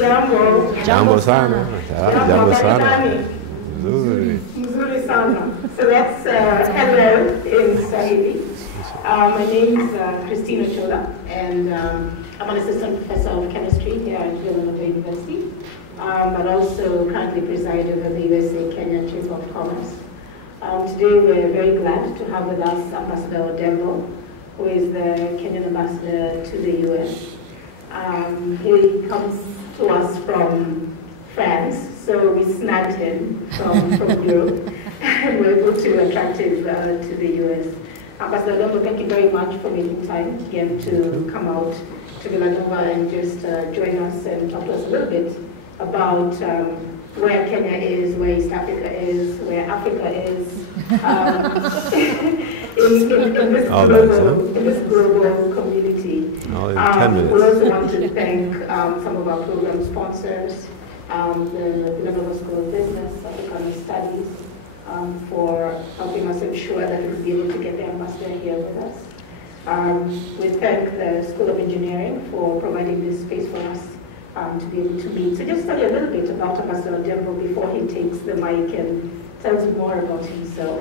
Jambo. Jambo sana. Jambo sana. Mzuri sana. So that's hello in Swahili. My name is Christina Chola, and I'm an assistant professor of chemistry here at Villanova University, but also currently preside over the USA Kenya Chamber of Commerce. Today we're very glad to have with us Ambassador Odembo, who is the Kenyan ambassador to the US. He comes to us from France, so we snagged him from Europe, and we're able to attract him to the US. Ambassador Odembo, thank you very much for making time again to come out to Villanova and just join us and talk to us a little bit about where Kenya is, where East Africa is, where Africa is, in this global community. We also want to thank some of our program sponsors, the Villanova School of Business, Africana Studies, for helping us ensure that we'll be able to get the ambassador here with us. We thank the School of Engineering for providing this space for us to be able to meet. So just tell you a little bit about Ambassador Odembo before he takes the mic and tells you more about himself.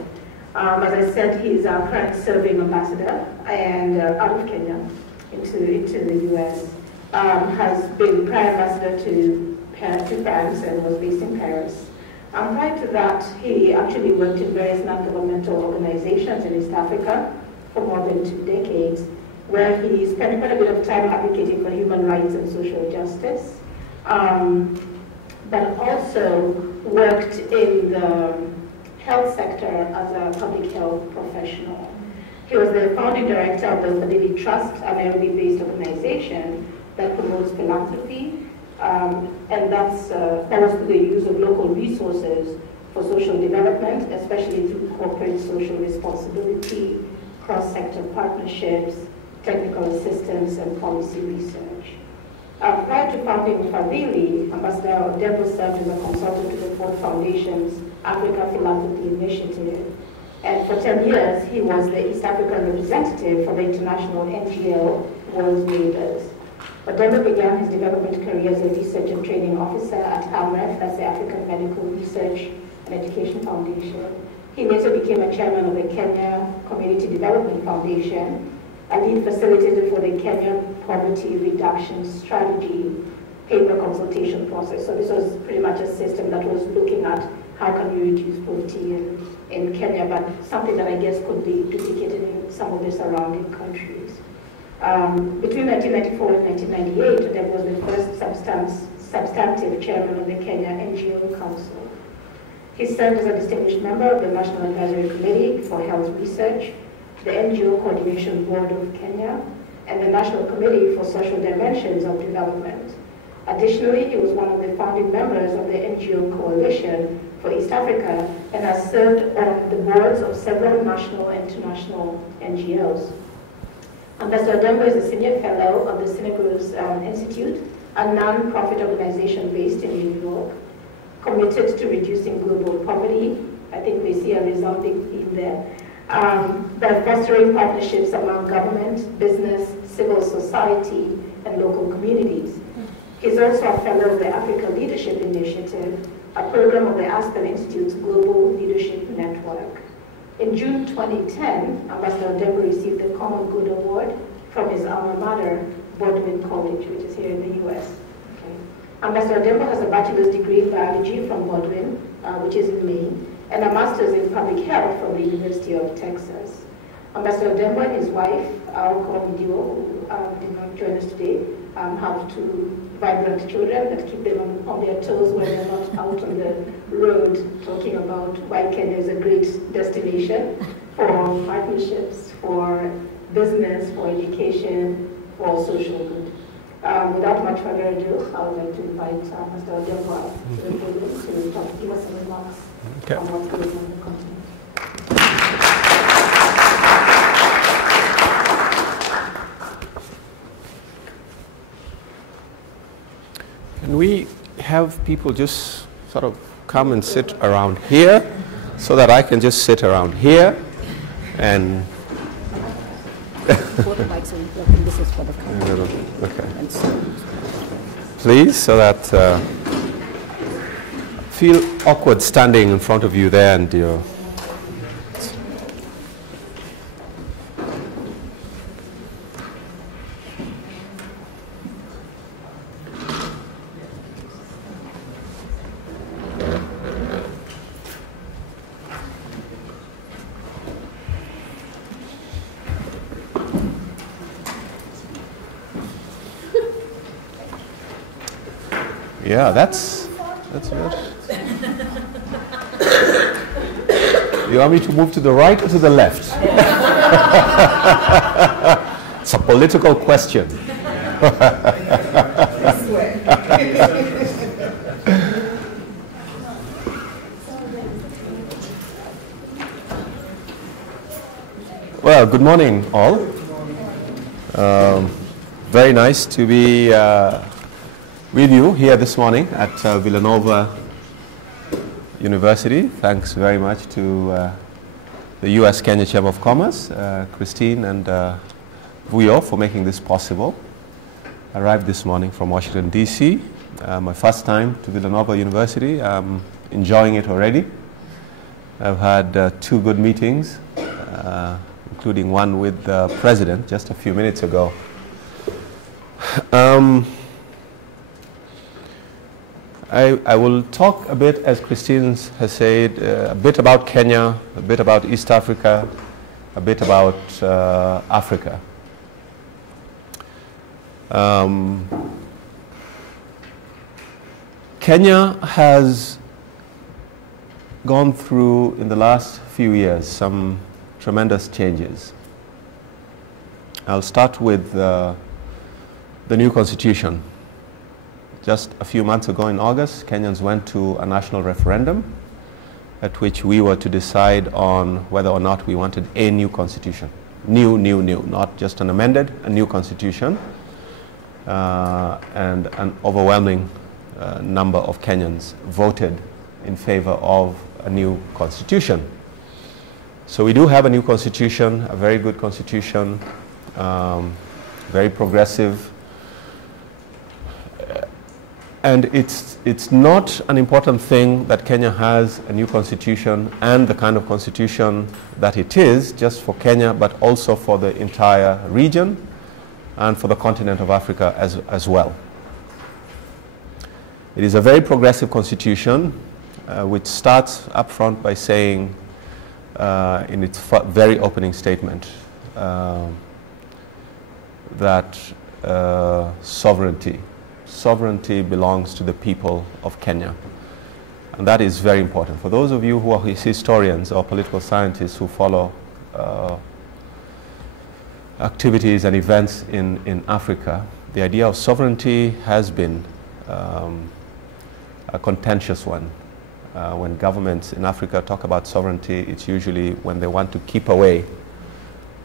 As I said, he's our current serving ambassador and out of Kenya into the US. Has been prior ambassador to France and was based in Paris. Prior to that, he actually worked in various non-governmental organizations in East Africa for more than 2 decades, where he spent quite a bit of time advocating for human rights and social justice, but also worked in the health sector as a public health professional. He was the founding director of the Fadhili Trust, a Nairobi-based organization that promotes philanthropy, and that was the use of local resources for social development, especially through corporate social responsibility, cross-sector partnerships, technical assistance, and policy research. Prior to founding Fadhili, Ambassador Odembo served as a consultant to the Ford Foundation's Africa Philanthropy Initiative. And for 10 years, he was the East African representative for the international NGO World Leaders. Odembo began his development career as a research and training officer at AMREF, that's the African Medical Research and Education Foundation. He later became a chairman of the Kenya Community Development Foundation, a lead facilitator for the Kenya Poverty Reduction Strategy paper consultation process. So this was pretty much a system that was looking at how can we reduce poverty in Kenya, but something that I guess could be duplicated in some of the surrounding countries. Between 1994 and 1998, Odembo was the first substantive chairman of the Kenya NGO Council. He served as a distinguished member of the National Advisory Committee for Health Research, the NGO Coordination Board of Kenya, and the National Committee for Social Dimensions of Development. Additionally, he was one of the founding members of the NGO Coalition for East Africa and has served on the boards of several national and international NGOs. Ambassador Odembo is a senior fellow of the Senegros Institute, a non-profit organization based in New York, committed to reducing global poverty. I think we see a resounding theme there. By fostering partnerships among government, business, civil society, and local communities. He's also a fellow of the Africa Leadership Initiative, a program of the Aspen Institute's Global Leadership Network. In June 2010, Ambassador Odembo received the Common Good Award from his alma mater, Baldwin College, which is here in the US. Okay. Ambassador Odembo has a bachelor's degree in biology from Baldwin, which is in Maine, and a master's in public health from the University of Texas. Ambassador Odembo and his wife, Elkanah Odembo, who did not join us today, have 2 vibrant children that keep them on their toes when they're not out on the road talking about why Kenya is a great destination for partnerships, for business, for education, for social good. Without much further ado, I would like to invite Mr. Odembo to the podium to give us some remarks on what's going on in the continent. Can we have people just sort of come and sit around here so that I can just sit around here and both mics are working. This is for the camera. Okay. And so, please, so that feel awkward standing in front of you there and you're yeah, that's good. You want me to move to the right or to the left? It's a political question. Well, good morning, all. Very nice to be with you here this morning at Villanova University. Thanks very much to the U.S. Kenya Chamber of Commerce, Christine and Vuyo for making this possible. I arrived this morning from Washington, D.C. My first time to Villanova University. I'm enjoying it already. I've had 2 good meetings, including one with the President just a few minutes ago. I will talk a bit, as Christine has said, a bit about Kenya, a bit about East Africa, a bit about Africa. Kenya has gone through, in the last few years, some tremendous changes. I'll start with the new constitution. Just a few months ago in August, Kenyans went to a national referendum at which we were to decide on whether or not we wanted a new constitution. New, not just an amended, a new constitution. And an overwhelming number of Kenyans voted in favor of a new constitution. So we do have a new constitution, a very good constitution, very progressive. And it's not an important thing that Kenya has a new constitution and the kind of constitution that it is just for Kenya, but also for the entire region and for the continent of Africa as well. It is a very progressive constitution which starts up front by saying in its very opening statement that sovereignty belongs to the people of Kenya. And that is very important. For those of you who are historians or political scientists who follow activities and events in Africa, the idea of sovereignty has been a contentious one. When governments in Africa talk about sovereignty, it's usually when they want to keep away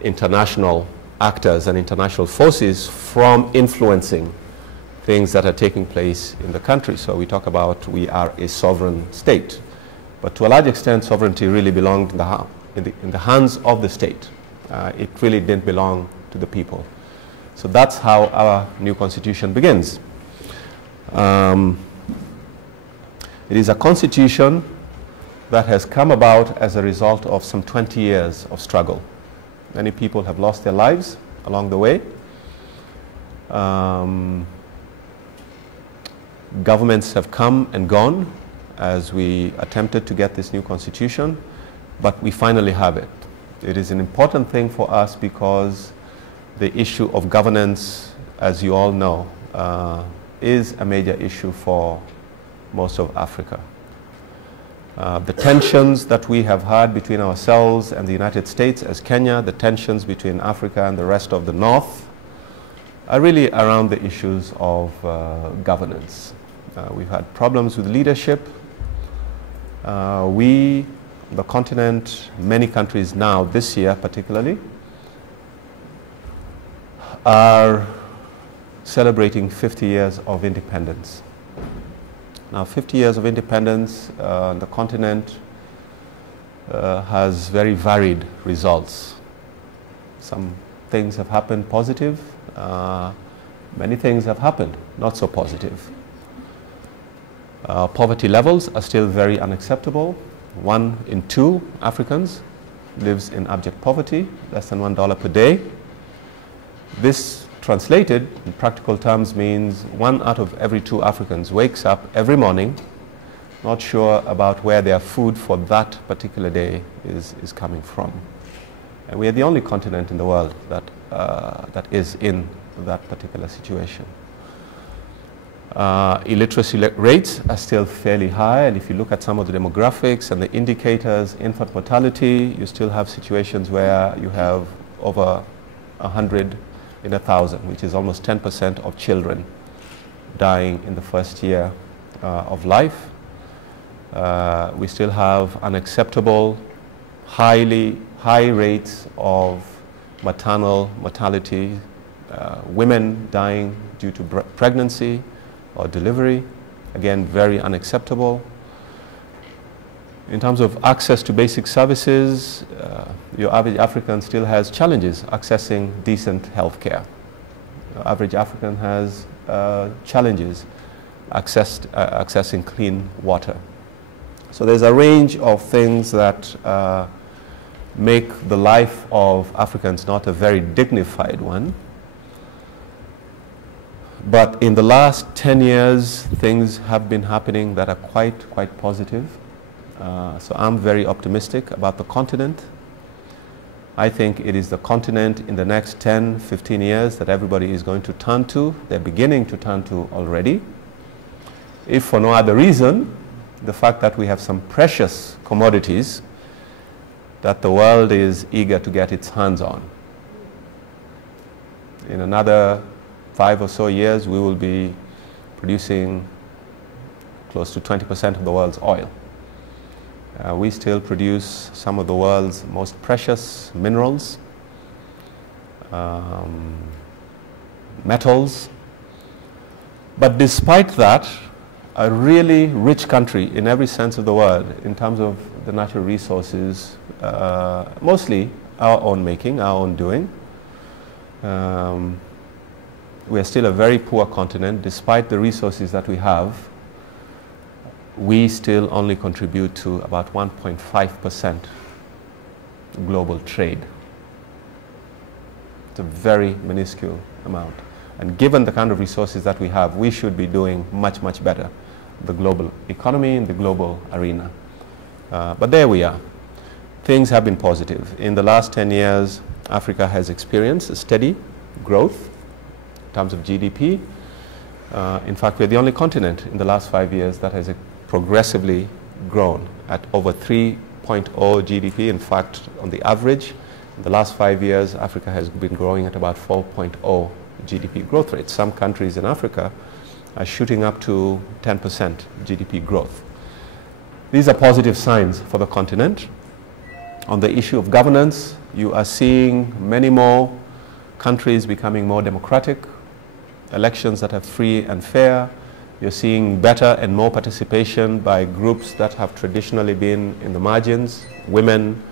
international actors and international forces from influencing things that are taking place in the country. So we talk about we are a sovereign state. But to a large extent, sovereignty really belonged in the hands of the state. It really didn't belong to the people. So that's how our new constitution begins. It is a constitution that has come about as a result of some 20 years of struggle. Many people have lost their lives along the way. Governments have come and gone as we attempted to get this new constitution, but we finally have it. It is an important thing for us because the issue of governance, as you all know, is a major issue for most of Africa. The tensions that we have had between ourselves and the United States as Kenya, the tensions between Africa and the rest of the North, are really around the issues of governance. We've had problems with leadership. We, the continent, many countries now, this year particularly, are celebrating 50 years of independence. Now, 50 years of independence, the continent has very varied results. Some things have happened positive, many things have happened, not so positive. Poverty levels are still very unacceptable. 1 in 2 Africans lives in abject poverty, less than $1 per day. This translated in practical terms means 1 out of every 2 Africans wakes up every morning not sure about where their food for that particular day is coming from. And we are the only continent in the world that is in that particular situation. Illiteracy rates are still fairly high, and if you look at some of the demographics and the indicators, infant mortality, you still have situations where you have over 100 in 1,000, which is almost 10% of children dying in the first year of life. We still have unacceptable, high rates of maternal mortality, women dying due to pregnancy or delivery, again very unacceptable. In terms of access to basic services, your average African still has challenges accessing decent health care. Your average African has challenges accessing clean water. So there's a range of things that make the life of Africans not a very dignified one. But in the last 10 years, things have been happening that are quite positive. So I'm very optimistic about the continent. I think it is the continent in the next 10, 15 years that everybody is going to turn to. They're beginning to turn to already. If for no other reason, the fact that we have some precious commodities that the world is eager to get its hands on. In another 5 or so years, we will be producing close to 20% of the world's oil. We still produce some of the world's most precious minerals, metals. But despite that, a really rich country in every sense of the word, in terms of the natural resources, mostly our own making, our own doing. We are still a very poor continent. Despite the resources that we have, we still only contribute to about 1.5% global trade. It's a very minuscule amount. And given the kind of resources that we have, we should be doing much better in the global economy, in the global arena. But there we are. Things have been positive. In the last 10 years, Africa has experienced a steady growth in terms of GDP. In fact, we're the only continent in the last 5 years that has progressively grown at over 3.0 GDP. In fact, on the average, in the last 5 years, Africa has been growing at about 4.0 GDP growth rate. Some countries in Africa are shooting up to 10% GDP growth. These are positive signs for the continent. On the issue of governance, you are seeing many more countries becoming more democratic, elections that are free and fair. You're seeing better and more participation by groups that have traditionally been in the margins, women,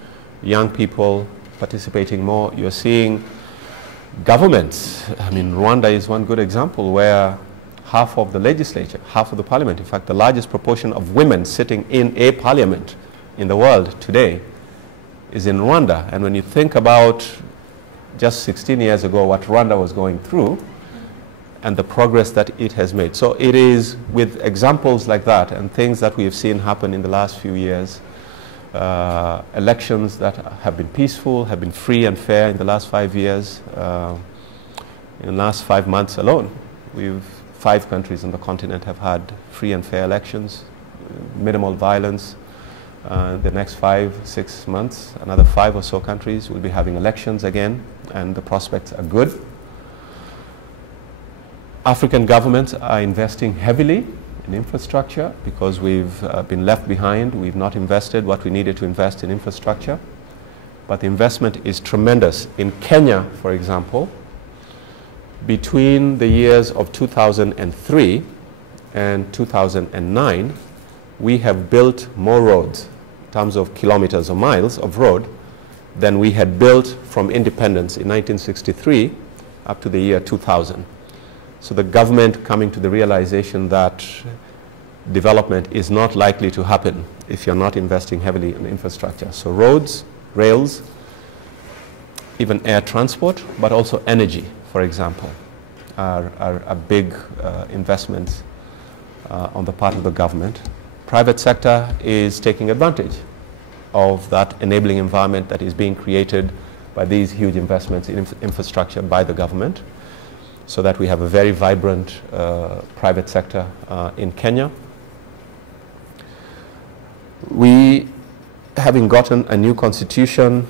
young people participating more. You're seeing governments. I mean, Rwanda is one good example where half of the legislature, half of the parliament, in fact, the largest proportion of women sitting in a parliament in the world today is in Rwanda. And when you think about just 16 years ago what Rwanda was going through and the progress that it has made. So it is with examples like that and things that we have seen happen in the last few years, elections that have been peaceful, have been free and fair in the last 5 years. In the last 5 months alone, 5 countries on the continent have had free and fair elections, minimal violence. The next 5-6 months, another 5 or so countries will be having elections again, and the prospects are good. African governments are investing heavily in infrastructure because we've been left behind. We've not invested what we needed to invest in infrastructure. But the investment is tremendous. In Kenya, for example, between the years of 2003 and 2009, we have built more roads in terms of kilometers or miles of road than we had built from independence in 1963 up to the year 2000. So the government coming to the realization that development is not likely to happen if you're not investing heavily in infrastructure. So roads, rails, even air transport, but also energy, for example, are big investments on the part of the government. Private sector is taking advantage of that enabling environment that is being created by these huge investments in infrastructure by the government, so that we have a very vibrant private sector in Kenya. We, having gotten a new constitution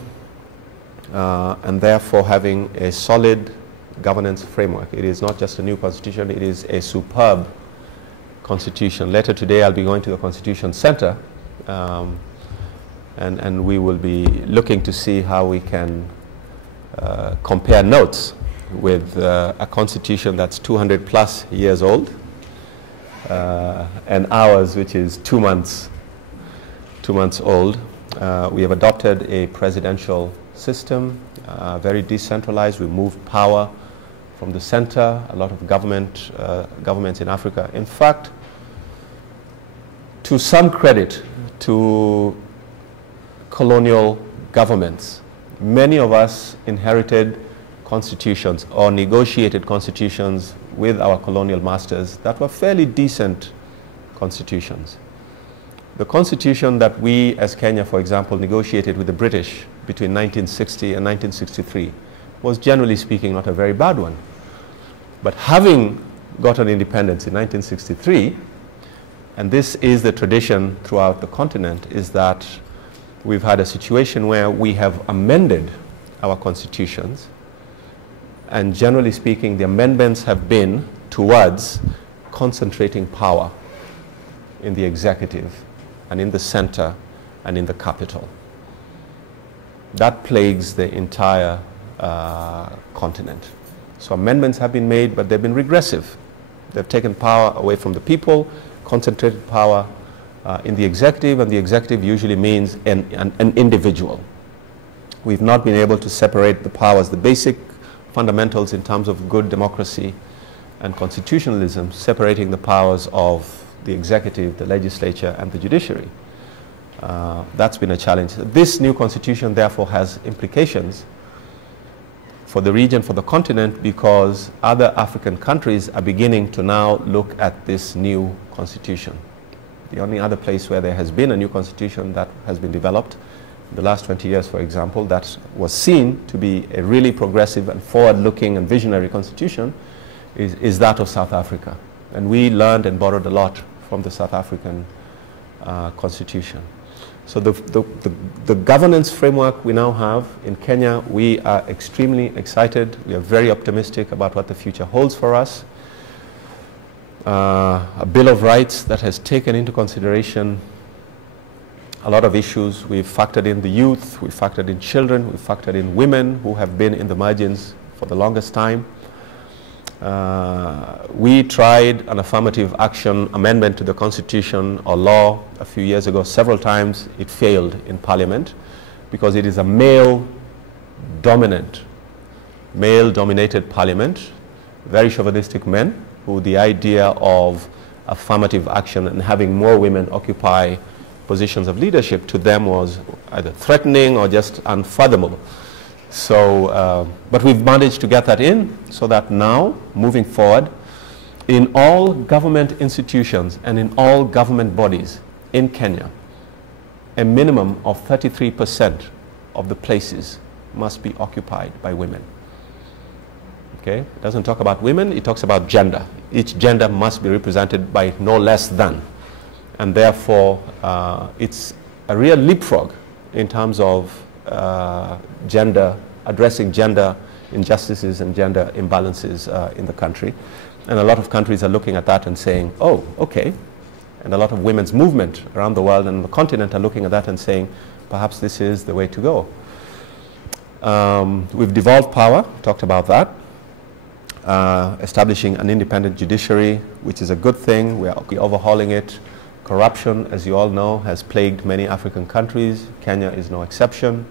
and therefore having a solid governance framework, it is not just a new constitution, it is a superb constitution. Later today I'll be going to the Constitution Center and we will be looking to see how we can compare notes with a constitution that's 200 plus years old and ours, which is 2 months old. We have adopted a presidential system, very decentralized. We moved power from the center. A lot of governments in Africa. In fact, to some credit to colonial governments, many of us inherited constitutions or negotiated constitutions with our colonial masters that were fairly decent constitutions. The constitution that we as Kenya, for example, negotiated with the British between 1960 and 1963 was, generally speaking, not a very bad one. But having gotten independence in 1963, and this is the tradition throughout the continent, is that we've had a situation where we have amended our constitutions, and generally speaking, the amendments have been towards concentrating power in the executive and in the center and in the capital. That plagues the entire continent. So amendments have been made, but they've been regressive. They've taken power away from the people, concentrated power in the executive, and the executive usually means an individual. We've not been able to separate the powers, the basic fundamentals in terms of good democracy and constitutionalism, separating the powers of the executive, the legislature, and the judiciary. That's been a challenge. This new constitution, therefore, has implications for the region, for the continent, because other African countries are beginning to now look at this new constitution. The only other place where there has been a new constitution that has been developed in the last 20 years, for example, that was seen to be a really progressive and forward-looking and visionary constitution is that of South Africa. And we learned and borrowed a lot from the South African constitution. So the governance framework we now have in Kenya, we are extremely excited. We are very optimistic about what the future holds for us. A Bill of Rights that has taken into consideration a lot of issues. We've factored in the youth, we've factored in children, we've factored in women who have been in the margins for the longest time. We tried an affirmative action amendment to the Constitution or law a few years ago several times. It failed in Parliament because it is a male-dominated Parliament, very chauvinistic men who the idea of affirmative action and having more women occupy positions of leadership to them was either threatening or just unfathomable. So, but we've managed to get that in so that now, moving forward, in all government institutions and in all government bodies in Kenya, a minimum of 33% of the places must be occupied by women. Okay? It doesn't talk about women, it talks about gender. Each gender must be represented by no less than. And therefore, it's a real leapfrog in terms of addressing gender injustices and gender imbalances in the country. And a lot of countries are looking at that and saying, oh, okay. And a lot of women's movement around the world and the continent are looking at that and saying, perhaps this is the way to go. We've devolved power, talked about that. Establishing an independent judiciary, which is a good thing. We're overhauling it. Corruption, as you all know, has plagued many African countries. Kenya is no exception.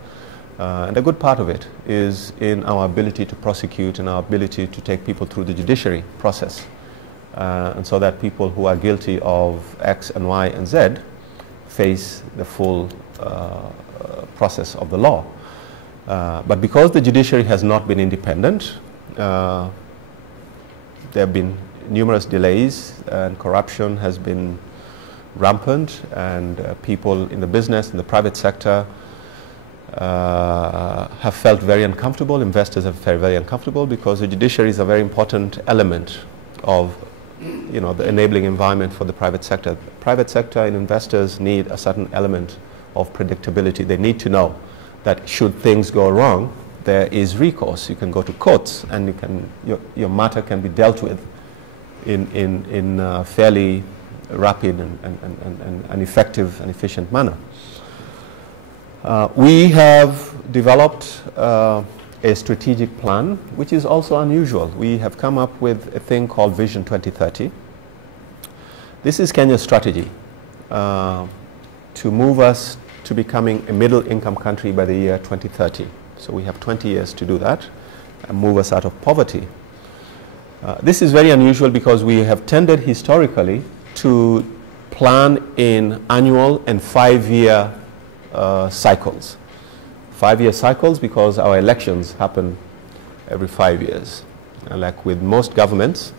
And a good part of it is in our ability to prosecute and our ability to take people through the judiciary process. And so that people who are guilty of X and Y and Z face the full process of the law. But because the judiciary has not been independent, there have been numerous delays and corruption has been rampant, and people in the business, in the private sector have felt very uncomfortable. Investors have felt very uncomfortable because the judiciary is a very important element of the enabling environment for the private sector. Private sector and investors need a certain element of predictability. They need to know that should things go wrong, there is recourse. You can go to courts and your matter can be dealt with in a fairly rapid and effective and efficient manner. We have developed a strategic plan, which is also unusual. We have come up with a thing called Vision 2030. This is Kenya's strategy to move us to becoming a middle-income country by the year 2030. So we have 20 years to do that and move us out of poverty. This is very unusual because we have tended historically to plan in annual and 5-year cycles. 5-year cycles because our elections happen every 5 years. And like with most governments,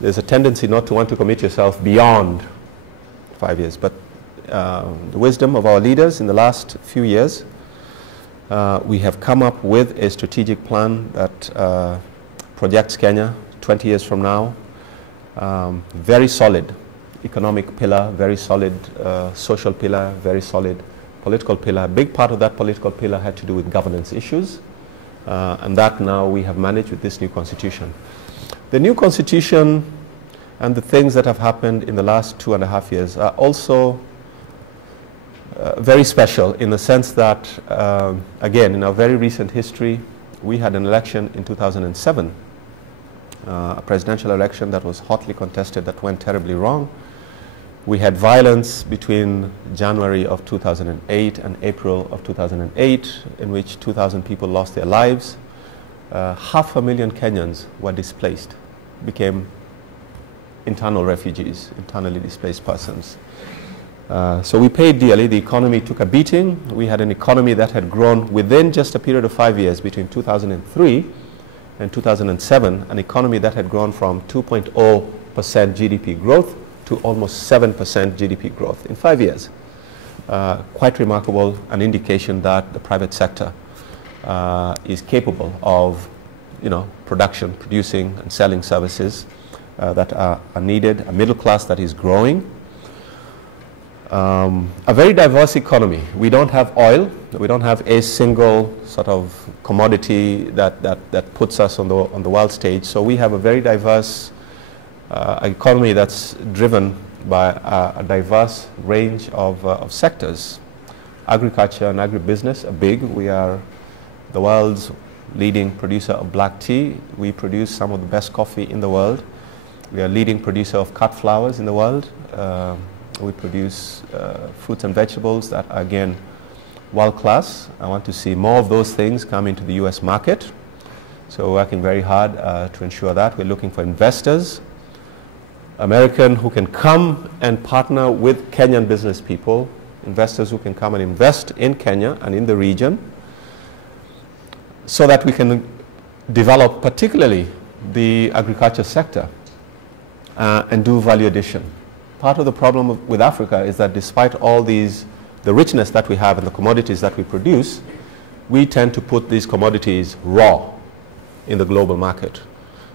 there's a tendency not to want to commit yourself beyond 5 years. But the wisdom of our leaders in the last few years, we have come up with a strategic plan that projects Kenya 20 years from now. Very solid economic pillar, very solid social pillar, very solid political pillar. A big part of that political pillar had to do with governance issues, and that now we have managed with this new constitution. The new constitution and the things that have happened in the last 2.5 years are also very special in the sense that, again, in our very recent history, we had an election in 2007, a presidential election that was hotly contested that went terribly wrong. We had violence between January of 2008 and April of 2008, in which 2,000 people lost their lives. 500,000 Kenyans were displaced, became internal refugees, internally displaced persons. So we paid dearly. The economy took a beating. We had an economy that had grown within just a period of 5 years, between 2003 and 2007, an economy that had grown from 2.0% GDP growth to almost 7% GDP growth in 5 years. Quite remarkable, an indication that the private sector is capable of, production, producing and selling services that are needed, a middle class that is growing. A very diverse economy. We don't have oil. We don't have a single sort of commodity that puts us on the world stage. So we have a very diverse economy that's driven by a diverse range of sectors. Agriculture and agribusiness are big. We are the world's leading producer of black tea. We produce some of the best coffee in the world. We are leading producer of cut flowers in the world. We produce fruits and vegetables that are, again, world class. I want to see more of those things come into the US market. So we're working very hard to ensure that. We're looking for investors, American who can come and partner with Kenyan business people, investors who can come and invest in Kenya and in the region, so that we can develop particularly the agriculture sector and do value addition. Part of the problem with Africa is that despite all the richness that we have and the commodities that we produce, we tend to put these commodities raw in the global market.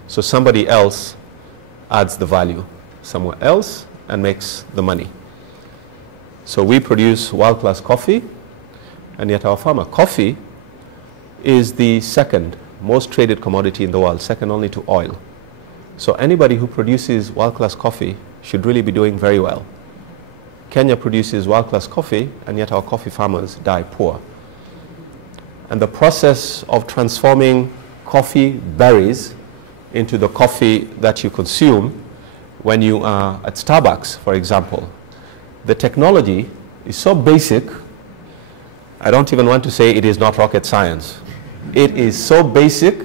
So somebody else adds the value somewhere else and makes the money. So we produce world-class coffee, and yet our farmer. Coffee is the second most traded commodity in the world, second only to oil. So anybody who produces world-class coffee should really be doing very well. Kenya produces world-class coffee, and yet our coffee farmers die poor. And the process of transforming coffee berries into the coffee that you consume when you are at Starbucks, for example, the technology is so basic I don't even want to say it is not rocket science. It is so basic.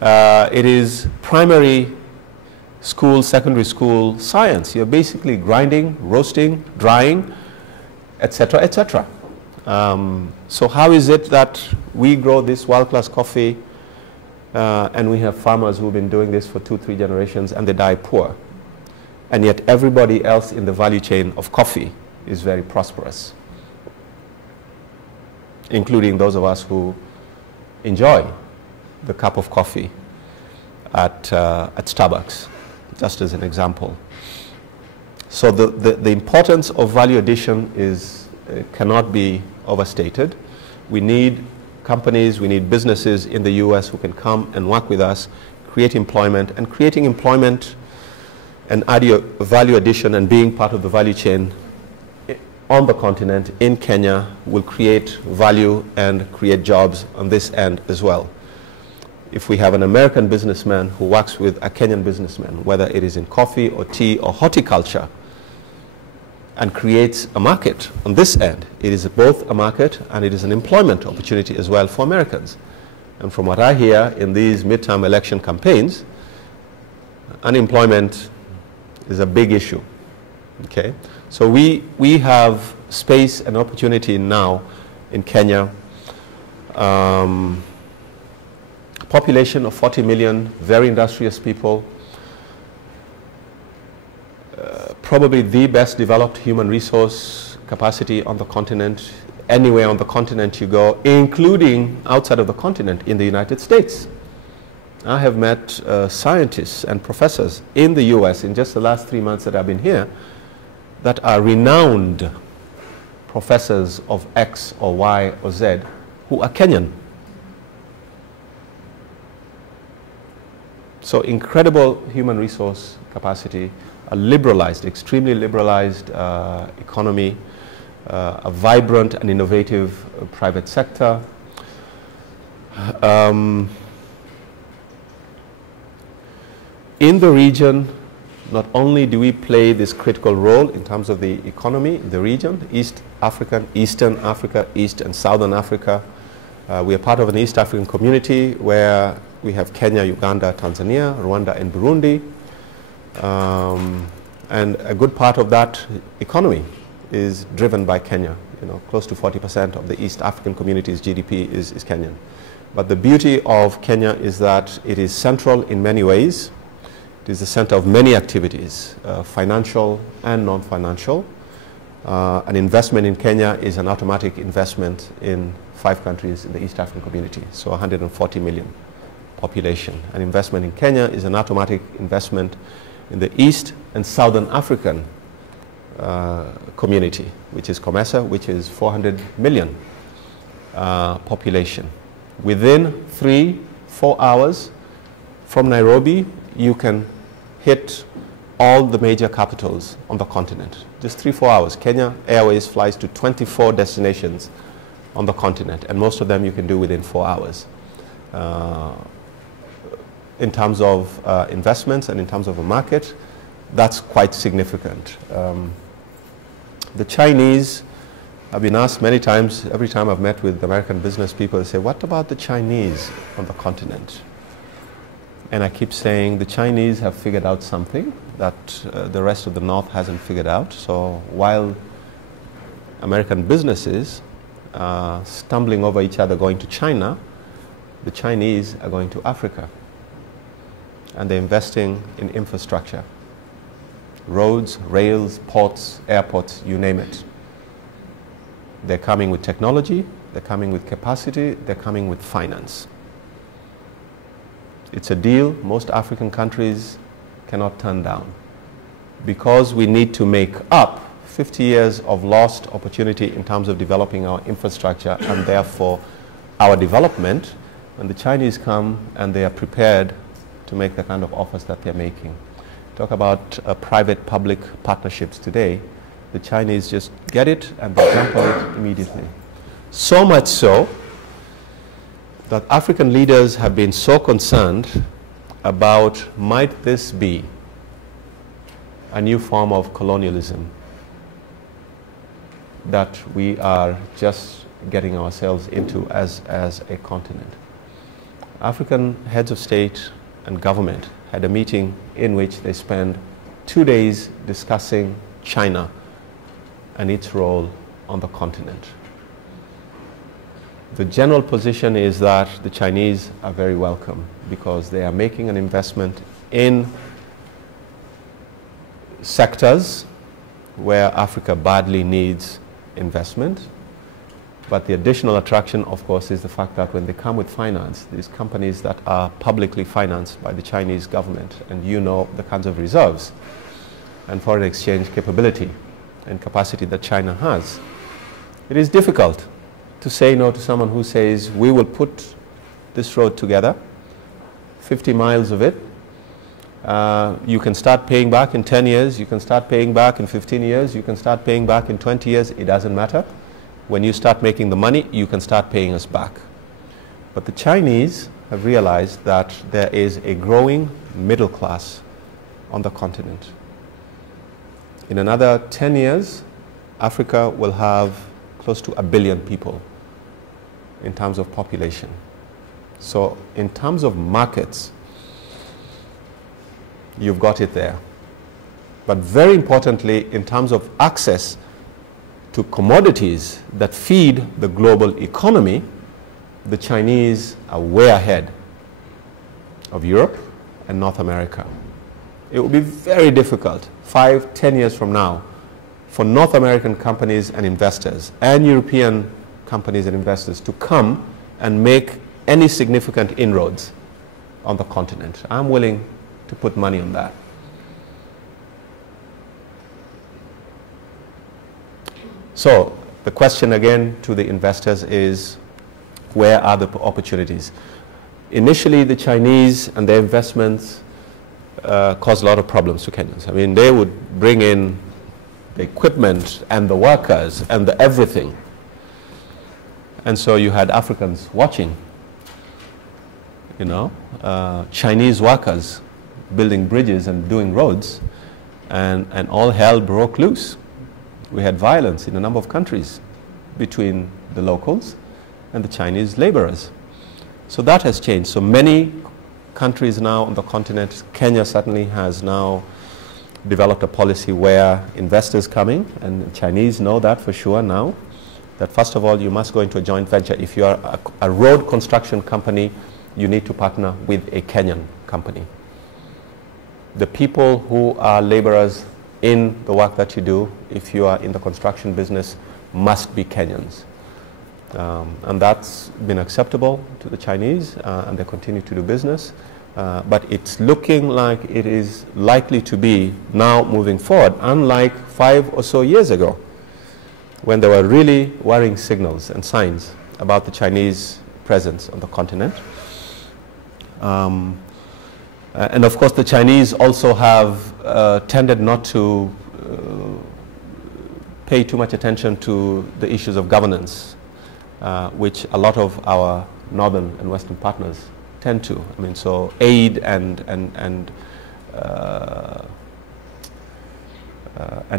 It is primary school, secondary school science. You're basically grinding, roasting, drying, etc., etc. So how is it that we grow this world-class coffee and we have farmers who've been doing this for 2-3 generations and they die poor? And yet everybody else in the value chain of coffee is very prosperous, including those of us who enjoy the cup of coffee at Starbucks, just as an example. So the importance of value addition is cannot be overstated. We need companies, we need businesses in the US who can come and work with us, create employment, and creating employment and value addition and being part of the value chain on the continent in Kenya will create value and create jobs on this end as well. If we have an American businessman who works with a Kenyan businessman, whether it is in coffee or tea or horticulture, and creates a market on this end, it is both a market and it is an employment opportunity as well for Americans. And from what I hear in these midterm election campaigns, unemployment is a big issue. Okay? So we have space and opportunity now in Kenya. Population of 40 million, very industrious people. Probably the best developed human resource capacity on the continent, anywhere on the continent you go, including outside of the continent in the United States. I have met scientists and professors in the US in just the last 3 months that I've been here that are renowned professors of X or Y or Z who are Kenyan. So incredible human resource capacity, a liberalized, extremely liberalized economy, a vibrant and innovative private sector. In the region, not only do we play this critical role in terms of the economy in the region, East African, Eastern Africa, East and Southern Africa. We are part of an East African community where we have Kenya, Uganda, Tanzania, Rwanda and Burundi. And a good part of that economy is driven by Kenya. You know, close to 40% of the East African community's GDP is Kenyan. But the beauty of Kenya is that it is central in many ways. It is the center of many activities, financial and non-financial. An investment in Kenya is an automatic investment in 5 countries in the East African community, so 140 million population. An investment in Kenya is an automatic investment in the East and Southern African community, which is COMESA, which is 400 million population. Within 3-4 hours from Nairobi, you can hit all the major capitals on the continent. Just 3-4 hours. Kenya Airways flies to 24 destinations on the continent, and most of them you can do within 4 hours. In terms of investments and in terms of a market, that's quite significant. The Chinese, I've been asked many times, every time I've met with American business people, they say, what about the Chinese on the continent? And I keep saying the Chinese have figured out something that the rest of the North hasn't figured out. So while American businesses are stumbling over each other going to China, the Chinese are going to Africa. And they're investing in infrastructure. Roads, rails, ports, airports, you name it. They're coming with technology, they're coming with capacity, they're coming with finance. It's a deal most African countries cannot turn down, because we need to make up 50 years of lost opportunity in terms of developing our infrastructure and therefore our development. When the Chinese come and they are prepared to make the kind of offers that they're making. Talk about private-public partnerships today. The Chinese just get it and they jump on it immediately. So much so that African leaders have been so concerned about, might this be a new form of colonialism, that we are just getting ourselves into as a continent. African heads of state and government had a meeting in which they spent 2 days discussing China and its role on the continent. The general position is that the Chinese are very welcome because they are making an investment in sectors where Africa badly needs investment. But the additional attraction, of course, is the fact that when they come with finance, these companies that are publicly financed by the Chinese government, and you know the kinds of reserves and foreign exchange capability and capacity that China has, it is difficult to say no to someone who says, we will put this road together, 50 miles of it. You can start paying back in 10 years, you can start paying back in 15 years, you can start paying back in 20 years, it doesn't matter. When you start making the money, you can start paying us back. But the Chinese have realized that there is a growing middle class on the continent. In another 10 years, Africa will have close to 1 billion people in terms of population. So in terms of markets, you've got it there. But very importantly, in terms of access to commodities that feed the global economy, the Chinese are way ahead of Europe and North America. It will be very difficult 5, 10 years from now for North American companies and investors and European companies and investors to come and make any significant inroads on the continent. I'm willing to put money on that. So the question again to the investors is, where are the opportunities? Initially, the Chinese and their investments caused a lot of problems to Kenyans. I mean, they would bring in the equipment and the workers and the everything. And so you had Africans watching, you know, Chinese workers building bridges and doing roads, and all hell broke loose. We had violence in a number of countries between the locals and the Chinese laborers. So that has changed. So many countries now on the continent, Kenya certainly has now developed a policy where investors coming, and the Chinese know that for sure now, that first of all you must go into a joint venture. If you are a road construction company, you need to partner with a Kenyan company. The people who are laborers in the work that you do, if you are in the construction business, must be Kenyans. And that's been acceptable to the Chinese, and they continue to do business. But it's looking like it is likely to be now moving forward, unlike 5 or so years ago, when there were really worrying signals and signs about the Chinese presence on the continent. And of course, the Chinese also have tended not to pay too much attention to the issues of governance, which a lot of our northern and western partners tend to. I mean, so aid and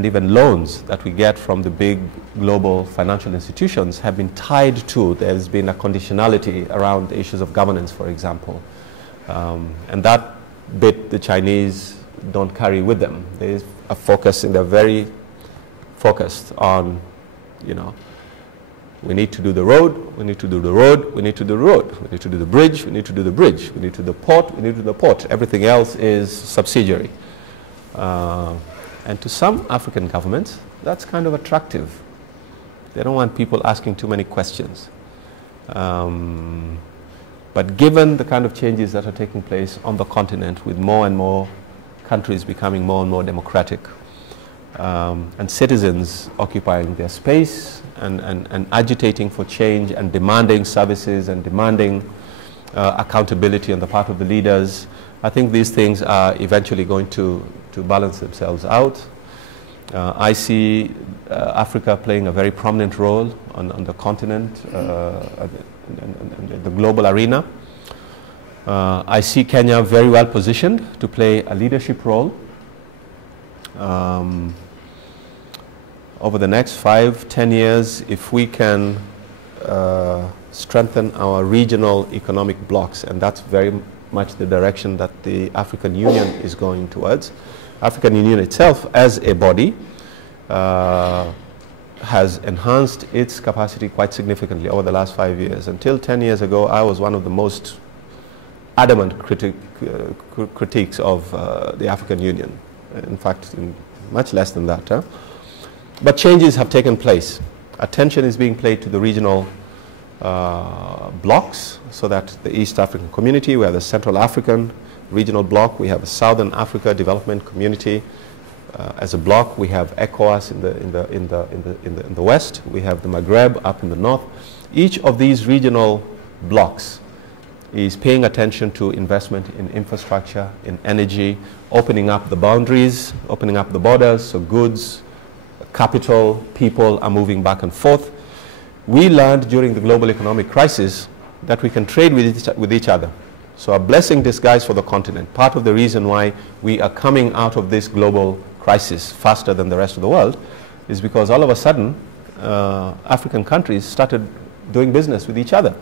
even loans that we get from the big global financial institutions have been tied to, there's been a conditionality around the issues of governance, for example. And that bit the Chinese don't carry with them. They are focusing, they're very focused on, you know, we need to do the road, we need to do the road, we need to do the road, we need to do the bridge, we need to do the bridge, we need to do the port, we need to do the port. Everything else is subsidiary. And to some African governments, that's kind of attractive. They don't want people asking too many questions. But given the kind of changes that are taking place on the continent, with more and more countries becoming more and more democratic, and citizens occupying their space and agitating for change and demanding services and demanding accountability on the part of the leaders, I think these things are eventually going to balance themselves out. I see Africa playing a very prominent role on the continent, in the global arena. I see Kenya very well positioned to play a leadership role. Over the next 5, 10 years, if we can strengthen our regional economic blocks, and that's very much the direction that the African Union is going towards. African Union itself as a body has enhanced its capacity quite significantly over the last 5 years. Until 10 years ago, I was one of the most adamant critiques of the African Union. In fact, much less than that. But changes have taken place. Attention is being paid to the regional blocks, so that the East African Community, we have the Central African regional bloc, we have a Southern Africa Development Community as a bloc, we have ECOWAS in the west, we have the Maghreb up in the north. Each of these regional blocs is paying attention to investment in infrastructure, in energy, opening up the boundaries, opening up the borders, so goods, capital, people are moving back and forth. We learned during the global economic crisis that we can trade with each other. So a blessing disguised for the continent. Part of the reason why we are coming out of this global crisis faster than the rest of the world is because all of a sudden African countries started doing business with each other.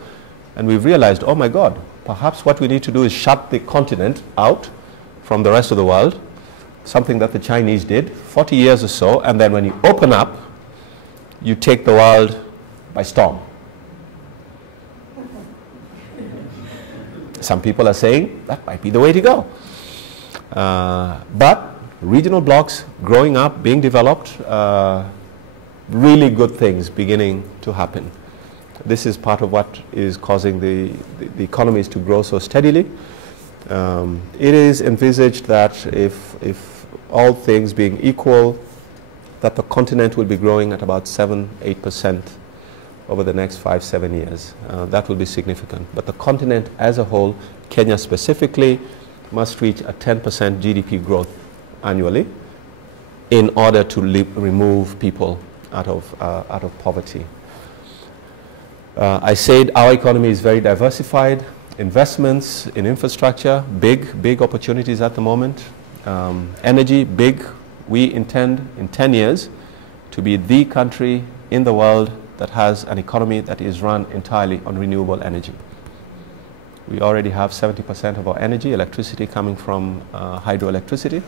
And we've realized, oh my God, perhaps what we need to do is shut the continent out from the rest of the world, something that the Chinese did 40 years or so, and then when you open up, you take the world by storm. Some people are saying that might be the way to go. But regional blocks growing up, being developed, really good things beginning to happen. This is part of what is causing the economies to grow so steadily. It is envisaged that if all things being equal, that the continent will be growing at about 7–8% over the next 5–7 years. That will be significant. But the continent as a whole, Kenya specifically, must reach a 10% GDP growth annually in order to remove people out of poverty. I said our economy is very diversified. Investments in infrastructure, big opportunities at the moment. Energy, big. We intend in 10 years to be the country in the world that has an economy that is run entirely on renewable energy. We already have 70% of our energy, electricity, coming from hydroelectricity.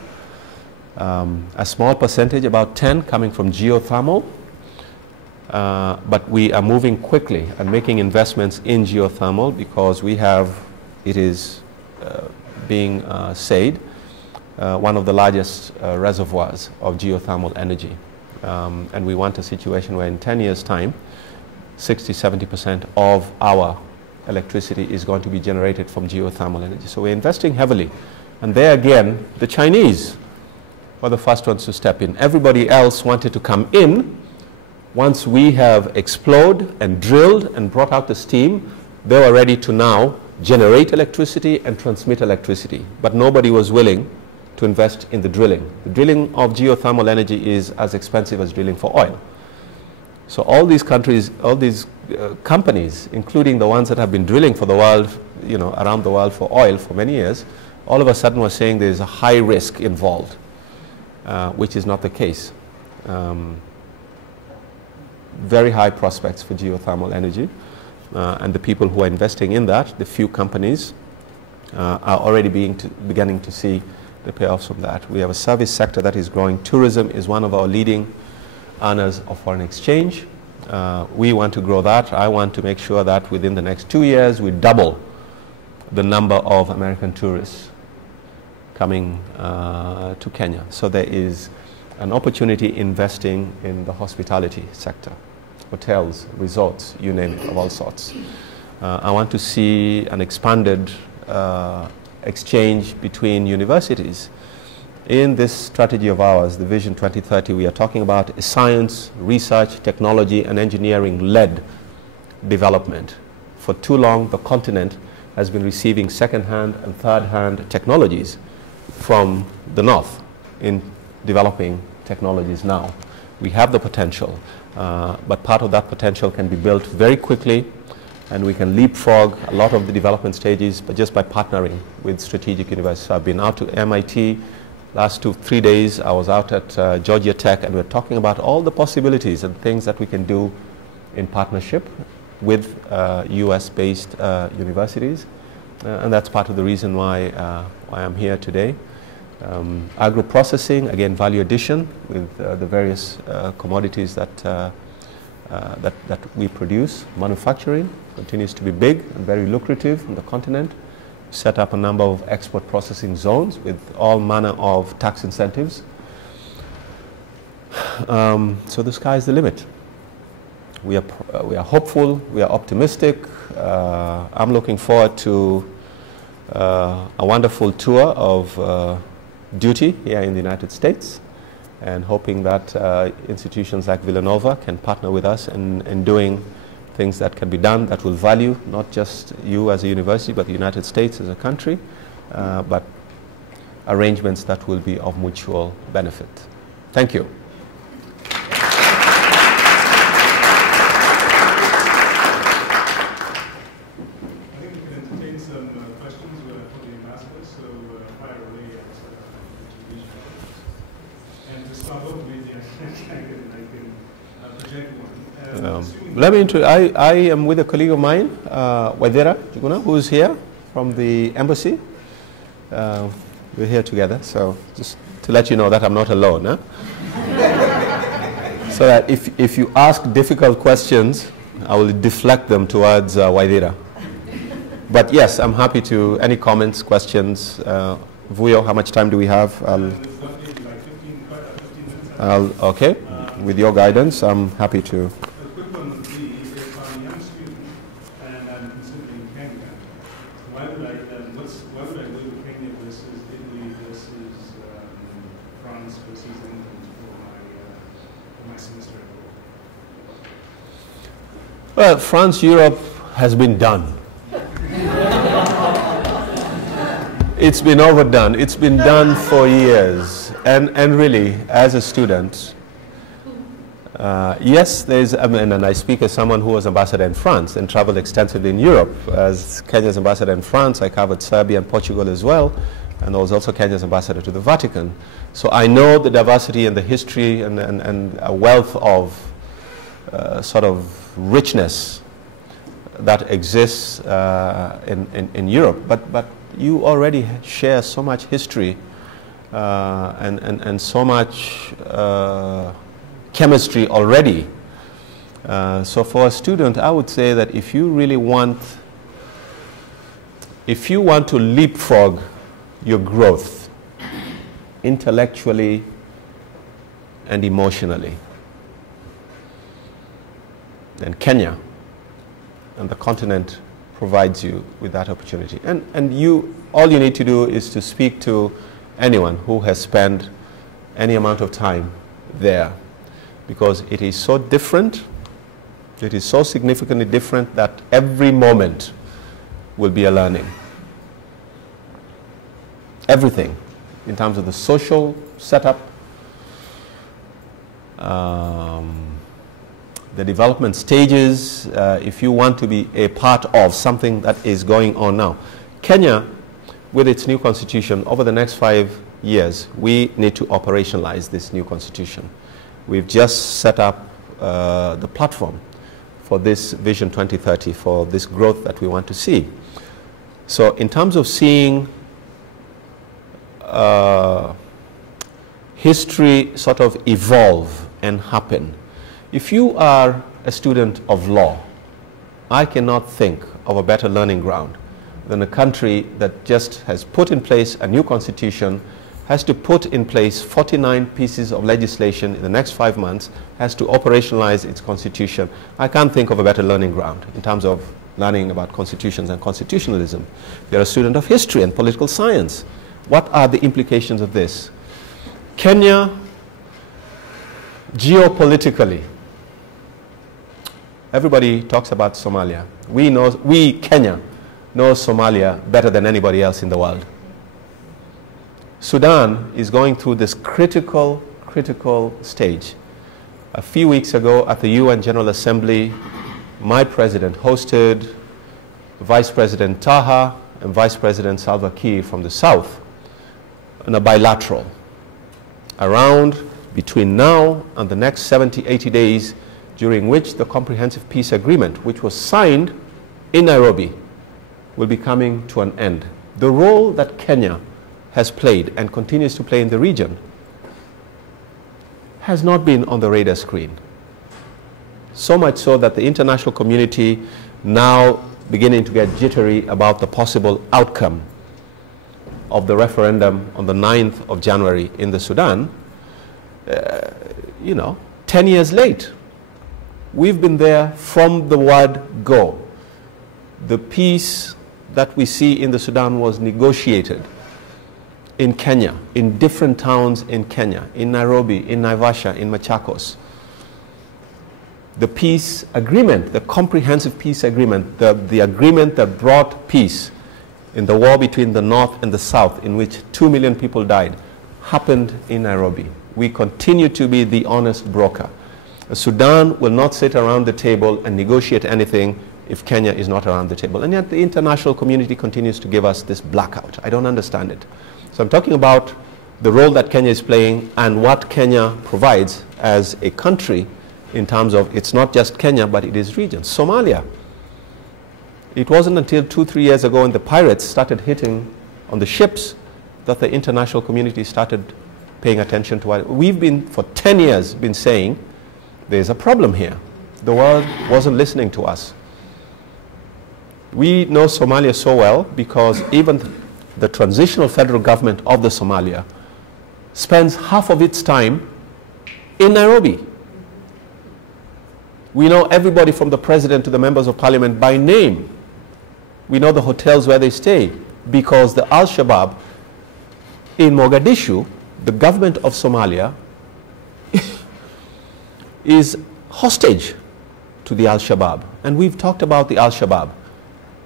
A small percentage, about 10, coming from geothermal. But we are moving quickly and making investments in geothermal because we have, it is being said, one of the largest reservoirs of geothermal energy. And we want a situation where in 10 years' time, 60–70% of our electricity is going to be generated from geothermal energy. So we're investing heavily. And there again, the Chinese were the first ones to step in. Everybody else wanted to come in. Once we have explored and drilled and brought out the steam, they were ready to now generate electricity and transmit electricity. But nobody was willing to invest in the drilling. The drilling of geothermal energy is as expensive as drilling for oil. So all these countries, all these companies, including the ones that have been drilling for the world, around the world for oil for many years, all of a sudden were saying there's a high risk involved, which is not the case. Very high prospects for geothermal energy, and the people who are investing in that, the few companies, are already beginning to see the payoffs from that. We have a service sector that is growing. Tourism is one of our leading earners of foreign exchange. We want to grow that. I want to make sure that within the next 2 years we double the number of American tourists coming to Kenya. So there is an opportunity investing in the hospitality sector, hotels, resorts, you name it, of all sorts. I want to see an expanded exchange between universities. In this strategy of ours, the Vision 2030, we are talking about science, research, technology, and engineering-led development. For too long, the continent has been receiving second-hand and third-hand technologies from the north in developing technologies now. We have the potential, but part of that potential can be built very quickly, and we can leapfrog a lot of the development stages but just by partnering with strategic universities. So I've been out to MIT last 2–3 days. I was out at Georgia Tech, and we're talking about all the possibilities and things that we can do in partnership with US-based universities. And that's part of the reason why I'm here today. Agro-processing, again, value addition with the various commodities that we produce. Manufacturing continues to be big and very lucrative on the continent. Set up a number of export processing zones with all manner of tax incentives. So the sky is the limit. We are hopeful, we are optimistic. I'm looking forward to a wonderful tour of duty here in the United States, and hoping that institutions like Villanova can partner with us in doing things that can be done that will value not just you as a university, but the United States as a country, but arrangements that will be of mutual benefit. Thank you. Let me I am with a colleague of mine, Waidera Juguna, who is here from the embassy. We're here together, so just to let you know that I'm not alone. Huh? So that if you ask difficult questions, I will deflect them towards Waidera. But yes, I'm happy to any comments, questions. Vuyo, how much time do we have? Okay, with your guidance, I'm happy to. Well, France, Europe has been done. It's been overdone. It's been done for years. And really, as a student, yes, there's, and I speak as someone who was ambassador in France and traveled extensively in Europe. As Kenya's ambassador in France, I covered Serbia and Portugal as well, and I was also Kenya's ambassador to the Vatican. So I know the diversity and the history and a wealth of sort of richness that exists in Europe, but you already share so much history and so much chemistry already. So for a student, I would say that if you really want, if you want to leapfrog your growth intellectually and emotionally, then Kenya and the continent provides you with that opportunity. And you, all you need to do is to speak to anyone who has spent any amount of time there, because it is so different, it is so significantly different that every moment will be a learning. Everything, in terms of the social setup, the development stages, if you want to be a part of something that is going on now. Kenya, with its new constitution, over the next 5 years, we need to operationalize this new constitution. We've just set up the platform for this Vision 2030, for this growth that we want to see. So in terms of seeing history sort of evolve and happen, if you are a student of law, I cannot think of a better learning ground than a country that just has put in place a new constitution, has to put in place 49 pieces of legislation in the next 5 months, has to operationalize its constitution. I can't think of a better learning ground in terms of learning about constitutions and constitutionalism. You're a student of history and political science. What are the implications of this? Kenya, geopolitically, everybody talks about Somalia. We, Kenya, know Somalia better than anybody else in the world. Sudan is going through this critical stage. A few weeks ago at the UN General Assembly, my president hosted Vice President Taha and Vice President Salva Kiir from the south in a bilateral. Around between now and the next 70, 80 days, during which the Comprehensive Peace Agreement, which was signed in Nairobi, will be coming to an end. The role that Kenya has played and continues to play in the region has not been on the radar screen. So much so that the international community now beginning to get jittery about the possible outcome of the referendum on the 9th of January in the Sudan, 10 years late. We've been there from the word go. The peace that we see in the Sudan was negotiated in Kenya, in different towns in Kenya, in Nairobi, in Naivasha, in Machakos. The peace agreement, the comprehensive peace agreement, the agreement that brought peace in the war between the North and the South, in which 2 million people died, happened in Nairobi. We continue to be the honest broker. Sudan will not sit around the table and negotiate anything if Kenya is not around the table. And yet the international community continues to give us this blackout. I don't understand it. So I'm talking about the role that Kenya is playing and what Kenya provides as a country in terms of it's not just Kenya, but it is regions. Somalia. It wasn't until 2-3 years ago when the pirates started hitting on the ships that the international community started paying attention to what we've been for 10 years been saying there's a problem here. The world wasn't listening to us. We know Somalia so well because even the transitional federal government of the Somalia spends half of its time in Nairobi. We know everybody from the president to the members of parliament by name. We know the hotels where they stay because the Al-Shabaab in Mogadishu, the government of Somalia, is hostage to the Al-Shabaab. And we've talked about the Al-Shabaab.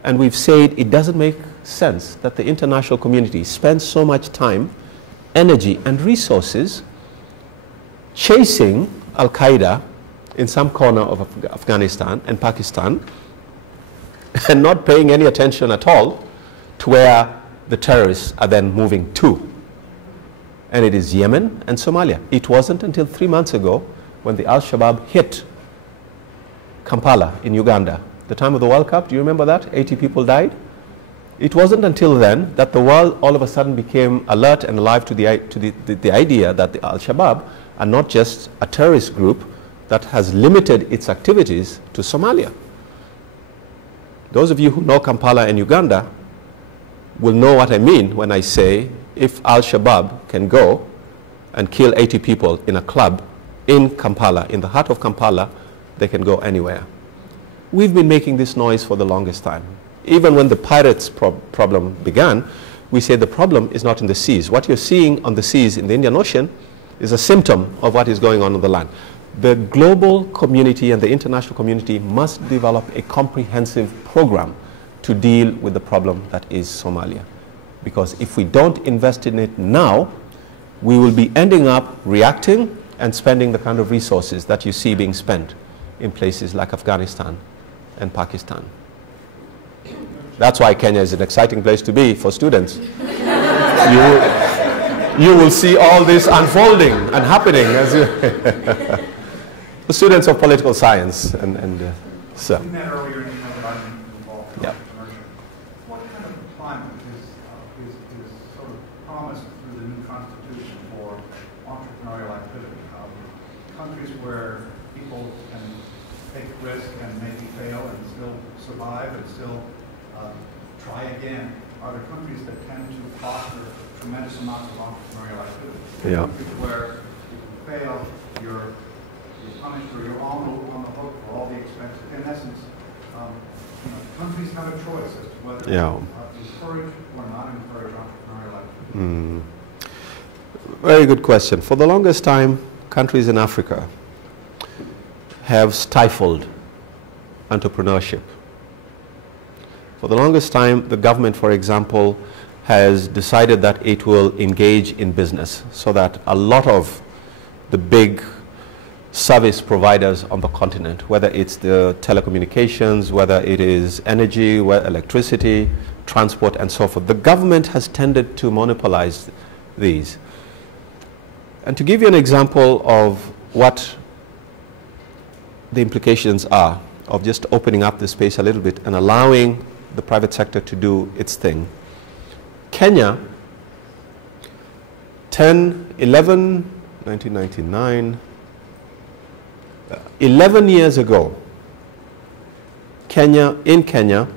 And we've said it doesn't make sense that the international community spends so much time, energy, and resources chasing Al-Qaeda in some corner of Afghanistan and Pakistan and not paying any attention at all to where the terrorists are then moving to. And it is Yemen and Somalia. It wasn't until 3 months ago when the Al-Shabaab hit Kampala in Uganda. The time of the World Cup, do you remember that? 80 people died. It wasn't until then that the world all of a sudden became alert and alive to the idea that the Al-Shabaab are not just a terrorist group that has limited its activities to Somalia. Those of you who know Kampala and Uganda will know what I mean when I say if Al-Shabaab can go and kill 80 people in a club in Kampala, in the heart of Kampala, they can go anywhere. We've been making this noise for the longest time. Even when the pirates problem began, we said the problem is not in the seas. What you're seeing on the seas in the Indian Ocean is a symptom of what is going on the land. The global community and the international community must develop a comprehensive program to deal with the problem that is Somalia. Because if we don't invest in it now, we will be ending up reacting and spending the kind of resources that you see being spent in places like Afghanistan and Pakistan. That's why Kenya is an exciting place to be for students. You will see all this unfolding and happening as you the students of political science and so. You met earlier in about involved in entrepreneurship. What kind of climate is sort of promised through the new constitution for entrepreneurial activity? Countries where people can take risk and maybe fail and still survive and still try again. Are there countries that tend to foster tremendous amounts of entrepreneurial activity? Yeah. Countries where if you fail, you're punished or you're on the hook for all the expenses. In essence, countries have a choice as to whether to encourage or not encourage entrepreneurial activity. Very good question. For the longest time, countries in Africa have stifled entrepreneurship. For the longest time, the government, for example, has decided that it will engage in business so that a lot of the big service providers on the continent, whether it's the telecommunications, whether it is energy, electricity, transport, and so forth, the government has tended to monopolize these. And to give you an example of what the implications are of just opening up the space a little bit and allowing the private sector to do its thing. Kenya, 1999, 11 years ago, in Kenya,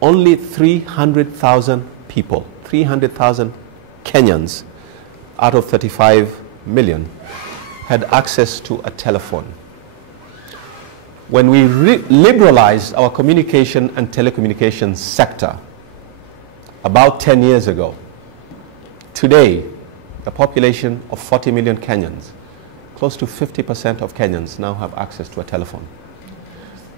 only 300,000 people, 300,000 Kenyans out of 35 million had access to a telephone. When we liberalized our communication and telecommunications sector about 10 years ago, today, a population of 40 million Kenyans, close to 50% of Kenyans now have access to a telephone.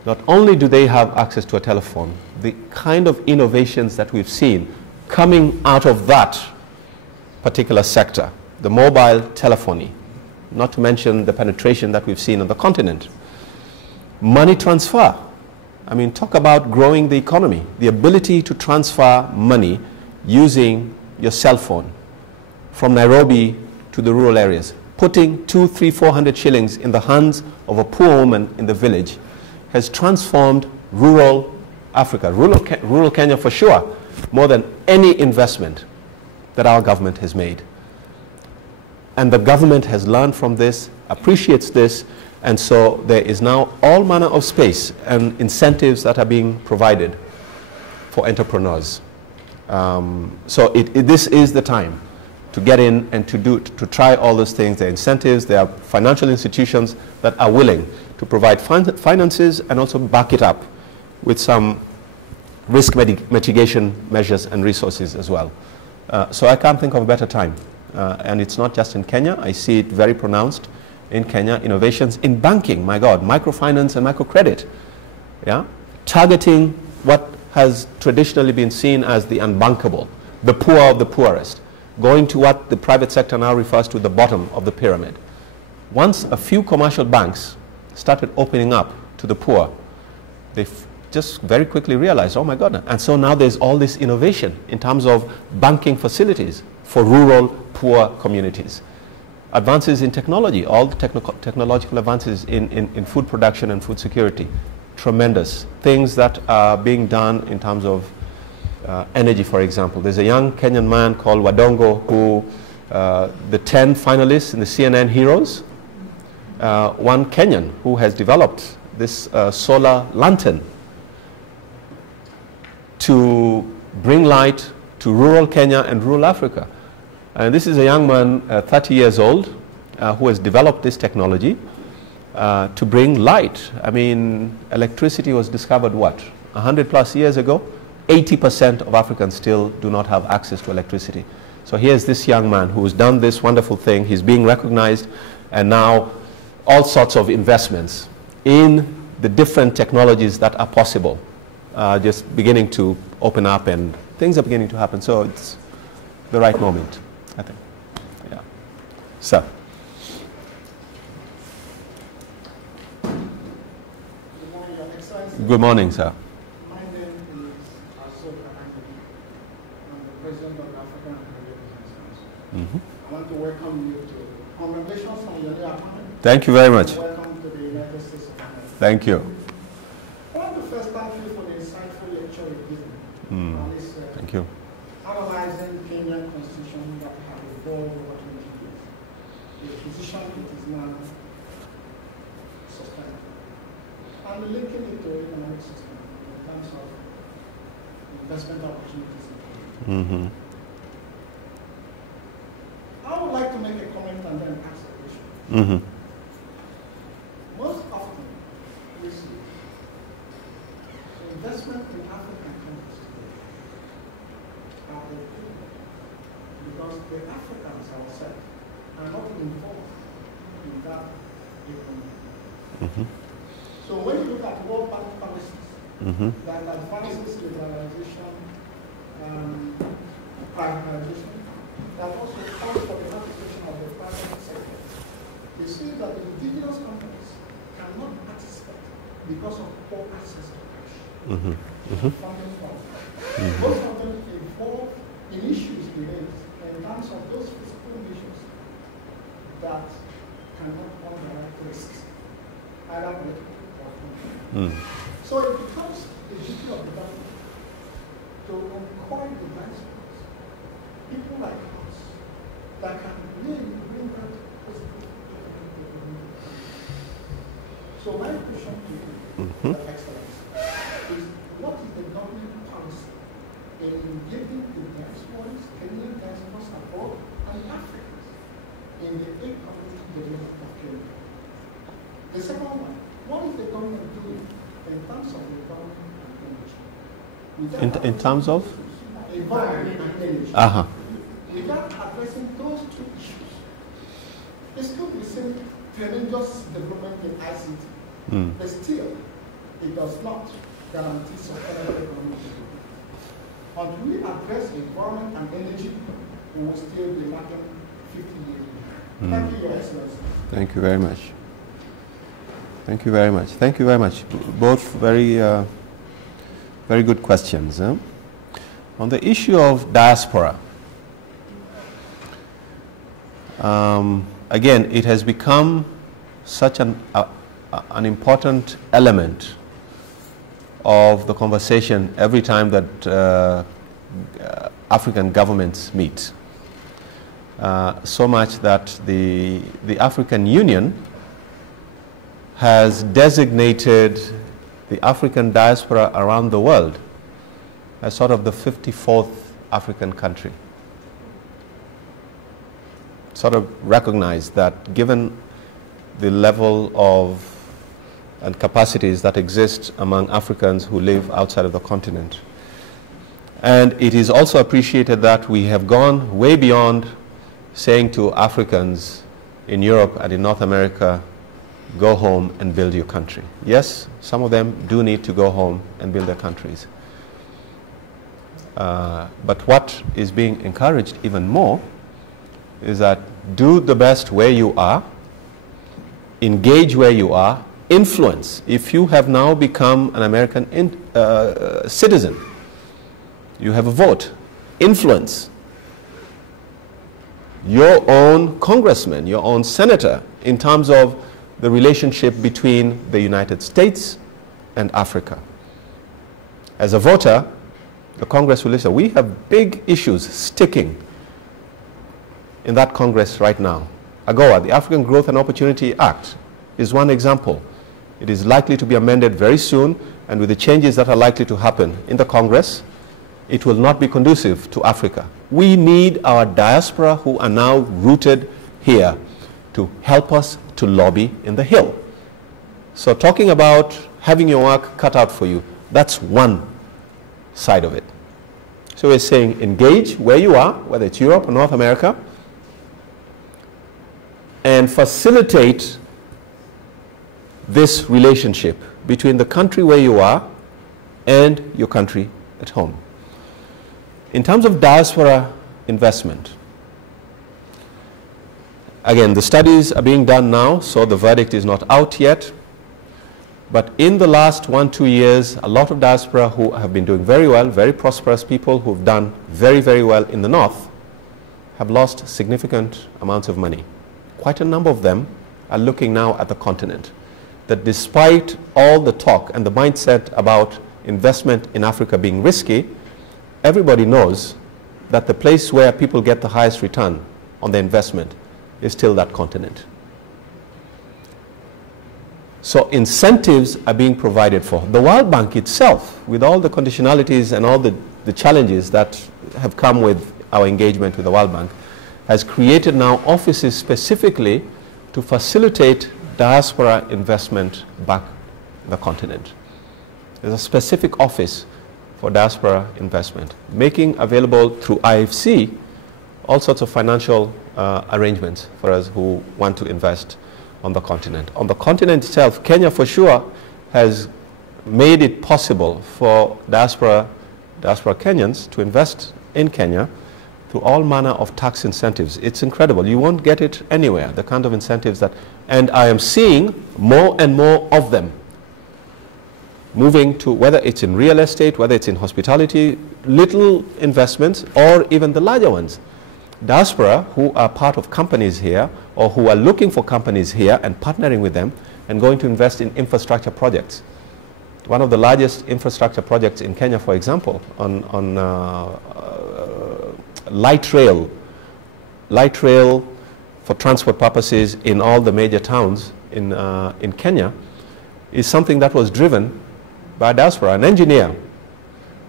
Not only do they have access to a telephone, the kind of innovations that we've seen coming out of that particular sector, the mobile telephony, not to mention the penetration that we've seen on the continent. Money transfer. I mean, talk about growing the economy. The ability to transfer money using your cell phone from Nairobi to the rural areas. Putting 200, 300, 400 shillings in the hands of a poor woman in the village has transformed rural Africa, rural Kenya for sure, more than any investment that our government has made. And the government has learned from this, appreciates this, and so there is now all manner of space and incentives that are being provided for entrepreneurs. So this is the time to get in and to try all those things. There are incentives, there are financial institutions that are willing to provide finances and also back it up with some risk mitigation measures and resources as well. So I can't think of a better time. And it's not just in Kenya. I see it very pronounced in Kenya. Innovations in banking, my God, microfinance and microcredit. Yeah? Targeting what has traditionally been seen as the unbankable, the poor of the poorest, going to what the private sector now refers to the bottom of the pyramid. Once a few commercial banks started opening up to the poor, they just very quickly realized, oh my God. And so now there's all this innovation in terms of banking facilities for rural poor communities. Advances in technology, all the technological advances in food production and food security, tremendous. Things that are being done in terms of energy, for example. There's a young Kenyan man called Wadongo who, the 10 finalists in the CNN Heroes, one Kenyan who has developed this solar lantern to bring light to rural Kenya and rural Africa. And this is a young man, 30 years old, who has developed this technology to bring light. I mean, electricity was discovered, what, 100 plus years ago? 80% of Africans still do not have access to electricity. So here's this young man who's done this wonderful thing. He's being recognized, and now all sorts of investments in the different technologies that are possible just beginning to open up, and things are beginning to happen. So it's the right moment, I think. Yeah. So. Good morning, Your Excellency. Good morning, sir. My name is Elkanah Odembo. I'm the president of the African Council. I want to welcome you to congratulations on your new appointment. Thank you very much. Welcome to the United States of America. Thank you. I want to first thank you for the insightful lecture you've given on this Thank you. analyzing Kenyan constitution that have evolved over 20 years. The position it is now sustainable. And linking it to economic system in terms of investment opportunities. I would like to make a comment and then ask a question. Most often, we see investment in African countries today are prohibited because the Africans ourselves are not involved in that economy. So when you look at World Bank policies that advances liberalization, privatization, that also calls for the participation of the private sector, you see that the indigenous companies cannot participate because of poor access to cash. Funding funds. Most of them involve in issues related in terms of those fiscal issues that cannot underwrite risks, either political So it becomes a duty of the government to encourage the diasporas, people like us, that can really bring that positive to the community. So my question to you, Your Excellency, is what is the government policy in engaging the diasporas, Kenyan diasporas abroad, and Africans in the economic development of Kenya? The second one, what is the government doing in terms of the environment and energy? In terms of? Environment and energy. Without addressing those two issues, it's still the same tremendous development in ICT, but still, it does not guarantee sustainable economic development. Until we address environment and energy, we will still be lacking 50 years. Thank you, Your Excellency. Thank you very much. Thank you very much. Thank you very much. Both very, very good questions. On the issue of diaspora, again, it has become such an important element of the conversation every time that African governments meet. So much that the African Union has designated the African diaspora around the world as sort of the 54th African country. Sort of recognized that given the level of and capacities that exist among Africans who live outside of the continent. And it is also appreciated that we have gone way beyond saying to Africans in Europe and in North America, go home and build your country. Yes, some of them do need to go home and build their countries. But what is being encouraged even more is that do the best where you are, engage where you are, influence. If you have now become an American citizen, you have a vote, influence your own congressman, your own senator in terms of the relationship between the United States and Africa. As a voter, the Congress will listen. We have big issues sticking in that Congress right now. AGOA, the African Growth and Opportunity Act, is one example. It is likely to be amended very soon, and with the changes that are likely to happen in the Congress, it will not be conducive to Africa. We need our diaspora who are now rooted here to help us to lobby in the Hill. So talking about having your work cut out for you, that's one side of it. So we're saying engage where you are, whether it's Europe or North America, and facilitate this relationship between the country where you are and your country at home. In terms of diaspora investment, again, the studies are being done now, so the verdict is not out yet. But in the last 1-2 years, a lot of diaspora who have been doing very well, very prosperous people who have done very, very well in the north, have lost significant amounts of money. Quite a number of them are looking now at the continent. That despite all the talk and the mindset about investment in Africa being risky, everybody knows that the place where people get the highest return on their investment is still that continent. So incentives are being provided for. The World Bank itself, with all the conditionalities and all the challenges that have come with our engagement with the World Bank, has created now offices specifically to facilitate diaspora investment back in the continent. There's a specific office for diaspora investment, making available through IFC all sorts of financial arrangements for us who want to invest on the continent. On the continent itself, Kenya for sure has made it possible for diaspora Kenyans to invest in Kenya through all manner of tax incentives. It's incredible. You won't get it anywhere, the kind of incentives that, and I am seeing more and more of them moving to, whether it's in real estate, whether it's in hospitality, little investments, or even the larger ones. Diaspora who are part of companies here or who are looking for companies here and partnering with them and going to invest in infrastructure projects. One of the largest infrastructure projects in Kenya, for example, on light rail for transport purposes in all the major towns in Kenya, is something that was driven by a diaspora, an engineer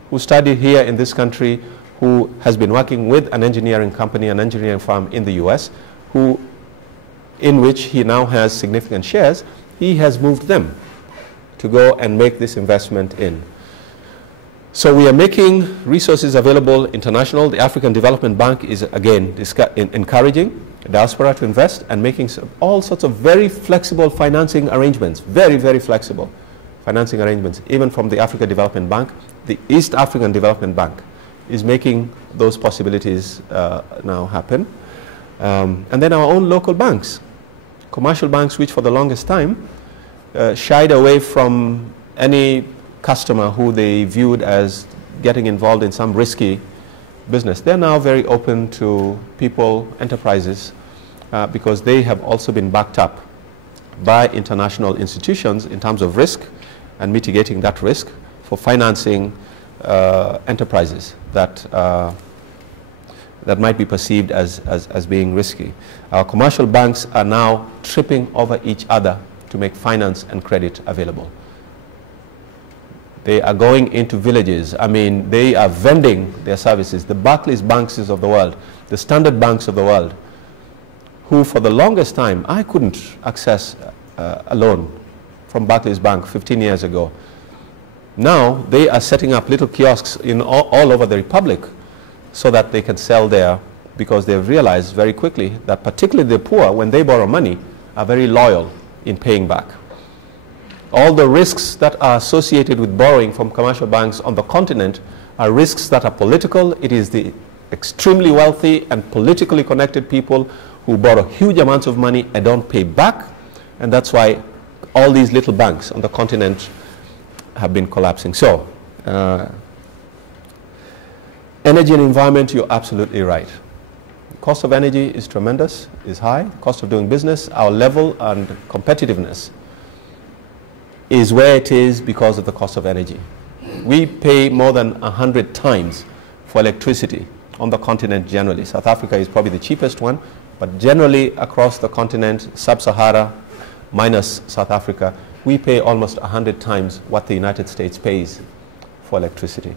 who studied here in this country, who has been working with an engineering company, an engineering firm in the US, in which he now has significant shares. He has moved them to go and make this investment in. So we are making resources available international. The African Development Bank is again encouraging diaspora to invest and making all sorts of very flexible financing arrangements, very, very flexible financing arrangements, even from the African Development Bank. The East African Development Bank is making those possibilities now happen. And then our own local banks, commercial banks, which for the longest time shied away from any customer who they viewed as getting involved in some risky business. They're now very open to people, enterprises, because they have also been backed up by international institutions in terms of risk and mitigating that risk for financing enterprises that might be perceived as being risky. Our commercial banks are now tripping over each other to make finance and credit available. They are going into villages. I mean, they are vending their services. The Barclays banks of the world, the Standard banks of the world, who for the longest time, I couldn't access a loan from Barclays Bank 15 years ago. Now they are setting up little kiosks in all over the Republic so that they can sell there, because they've realized very quickly that particularly the poor, when they borrow money, are very loyal in paying back. All the risks that are associated with borrowing from commercial banks on the continent are risks that are political. It is the extremely wealthy and politically connected people who borrow huge amounts of money and don't pay back, and that's why all these little banks on the continent have been collapsing. So, energy and environment, you're absolutely right. Cost of energy is tremendous, is high. Cost of doing business, our level and competitiveness is where it is because of the cost of energy. We pay more than 100 times for electricity on the continent generally. South Africa is probably the cheapest one, but generally across the continent, Sub-Sahara minus South Africa, we pay almost 100 times what the United States pays for electricity.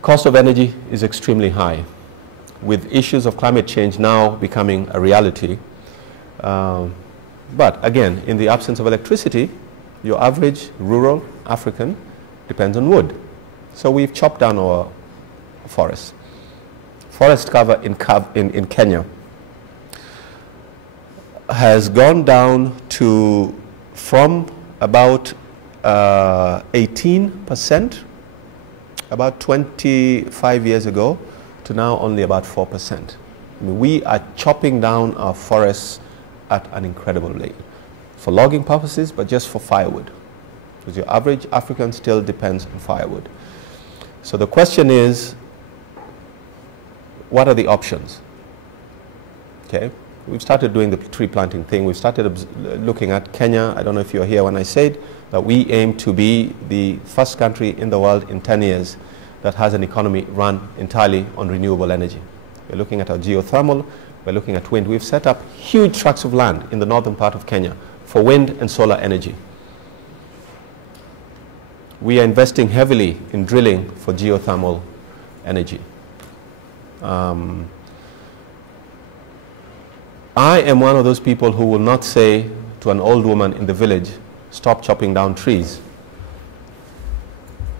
Cost of energy is extremely high, with issues of climate change now becoming a reality. But again, in the absence of electricity, your average rural African depends on wood. So we've chopped down our forests. Forest cover in Kenya has gone down to from about 18% about 25 years ago to now only about 4%. I mean, we are chopping down our forests at an incredible rate for logging purposes, but just for firewood, because your average African still depends on firewood. So the question is, what are the options? Okay, we've started doing the tree planting thing. We've started looking at Kenya. I don't know if you were here when I said that we aim to be the first country in the world in 10 years that has an economy run entirely on renewable energy. We're looking at our geothermal, we're looking at wind. We've set up huge tracts of land in the northern part of Kenya for wind and solar energy. We are investing heavily in drilling for geothermal energy. I am one of those people who will not say to an old woman in the village, stop chopping down trees,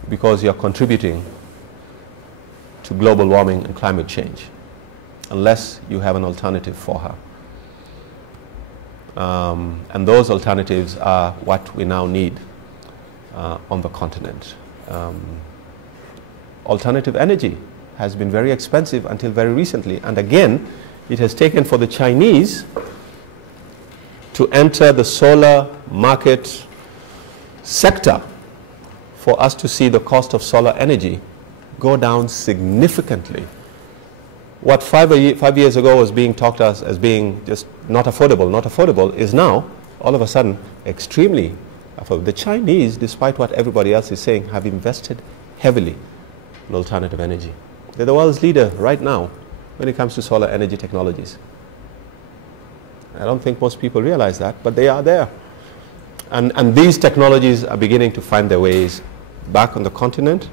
because you're contributing to global warming and climate change, unless you have an alternative for her. And those alternatives are what we now need on the continent. Alternative energy has been very expensive until very recently, and again, it has taken for the Chinese to enter the solar market sector for us to see the cost of solar energy go down significantly. What 5 years ago was being talked as being just not affordable is now all of a sudden extremely affordable. The Chinese, despite what everybody else is saying, have invested heavily in alternative energy. They're the world's leader right now when it comes to solar energy technologies. I don't think most people realize that, but they are there. And these technologies are beginning to find their ways back on the continent.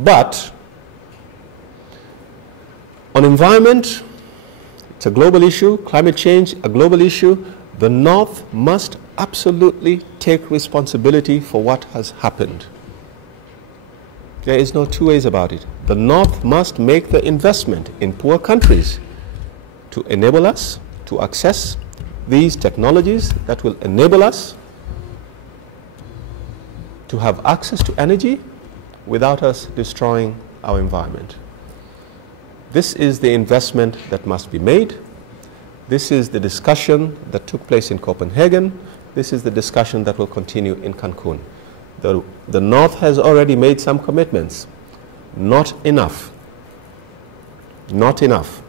But on environment, it's a global issue. Climate change, a global issue. The North must absolutely take responsibility for what has happened. There is no two ways about it. The North must make the investment in poor countries to enable us to access these technologies that will enable us to have access to energy without us destroying our environment. This is the investment that must be made. This is the discussion that took place in Copenhagen. This is the discussion that will continue in Cancun. The North has already made some commitments. Not enough. Not enough.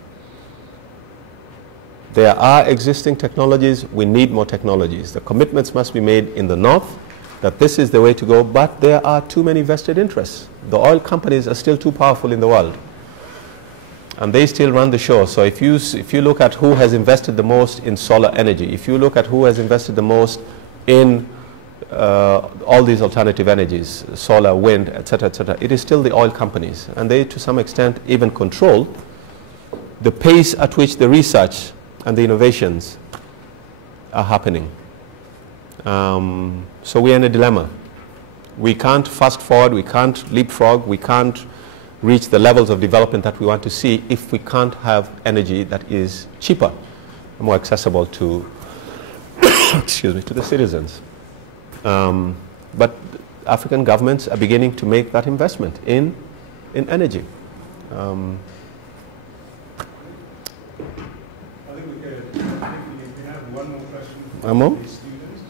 There are existing technologies. We need more technologies. The commitments must be made in the North that this is the way to go, but there are too many vested interests. The oil companies are still too powerful in the world, and they still run the show. So if you look at who has invested the most in solar energy, if you look at who has invested the most in all these alternative energies, solar, wind, etc., it is still the oil companies, and they to some extent even control the pace at which the research and the innovations are happening. So we are in a dilemma. We can't fast forward, we can't leapfrog, we can't reach the levels of development that we want to see if we can't have energy that is cheaper and more accessible to excuse me, to the citizens. But African governments are beginning to make that investment in energy. I think we can have one more question from the students,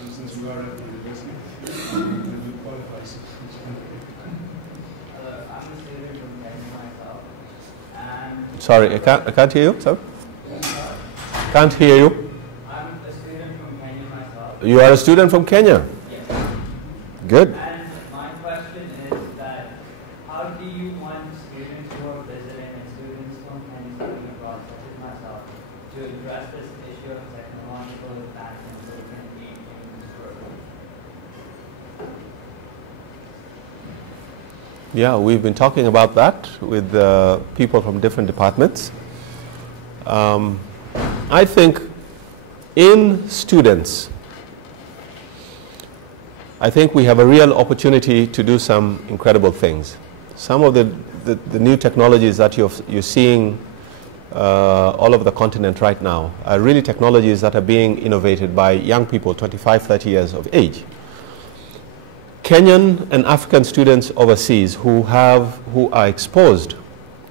and since we are at the university, we do qualify. I'm a student from Kenya myself, and Sorry, I can't hear you. Sorry? Can't hear you. I'm a student from Kenya myself. You are a student from Kenya. Yes. Good. And my question is that how do you want students who are visiting and students from Kenya studying abroad, such as myself, to address this issue of technological advancements that can be in this program? Yeah, we've been talking about that with people from different departments. I think in students, I think we have a real opportunity to do some incredible things. Some of the new technologies that you're seeing all over the continent right now are really technologies that are being innovated by young people, 25, 30 years of age. Kenyan and African students overseas who are exposed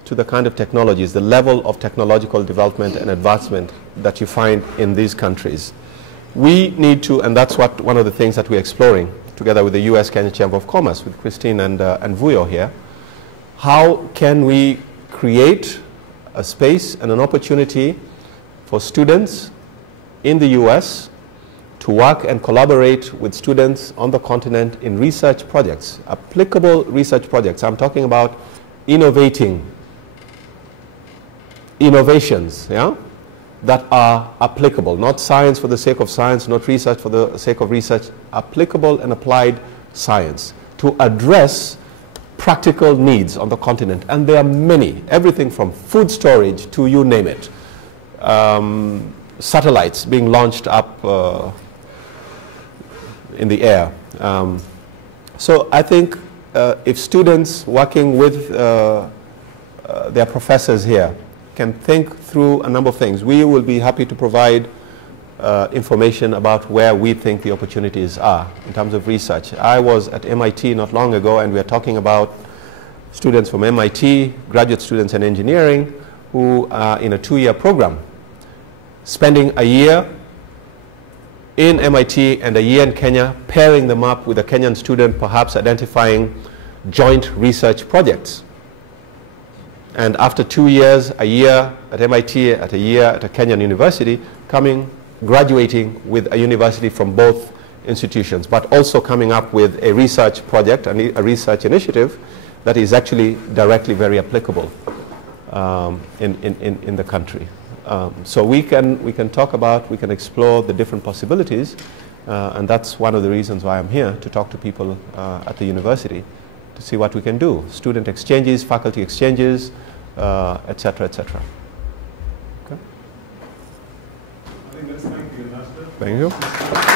to the kind of technologies, the level of technological development and advancement that you find in these countries. We need to, and that's one of the things that we're exploring together with the U.S.-Kenya Chamber of Commerce, with Christine and Vuyo here. How can we create a space and an opportunity for students in the U.S. to work and collaborate with students on the continent in research projects, applicable research projects. I'm talking about innovations, yeah, that are applicable, not science for the sake of science, not research for the sake of research, applicable and applied science to address practical needs on the continent. And there are many, everything from food storage to you name it. Satellites being launched up in the air. So I think if students working with their professors here can think through a number of things, we will be happy to provide information about where we think the opportunities are in terms of research. I was at MIT not long ago, and we are talking about students from MIT, graduate students in engineering, who are in a 2-year program, spending a year in MIT and a year in Kenya, pairing them up with a Kenyan student, perhaps identifying joint research projects. And after 2 years, a year at MIT, a year at a Kenyan university, coming graduating with a university from both institutions, but also coming up with a research project and a research initiative that is actually directly very applicable in the country. So we can talk about, we can explore the different possibilities, and that's one of the reasons why I'm here, to talk to people at the university to see what we can do. Student exchanges, faculty exchanges, etc., etc. Okay. I think that's thank you, Master. Thank you.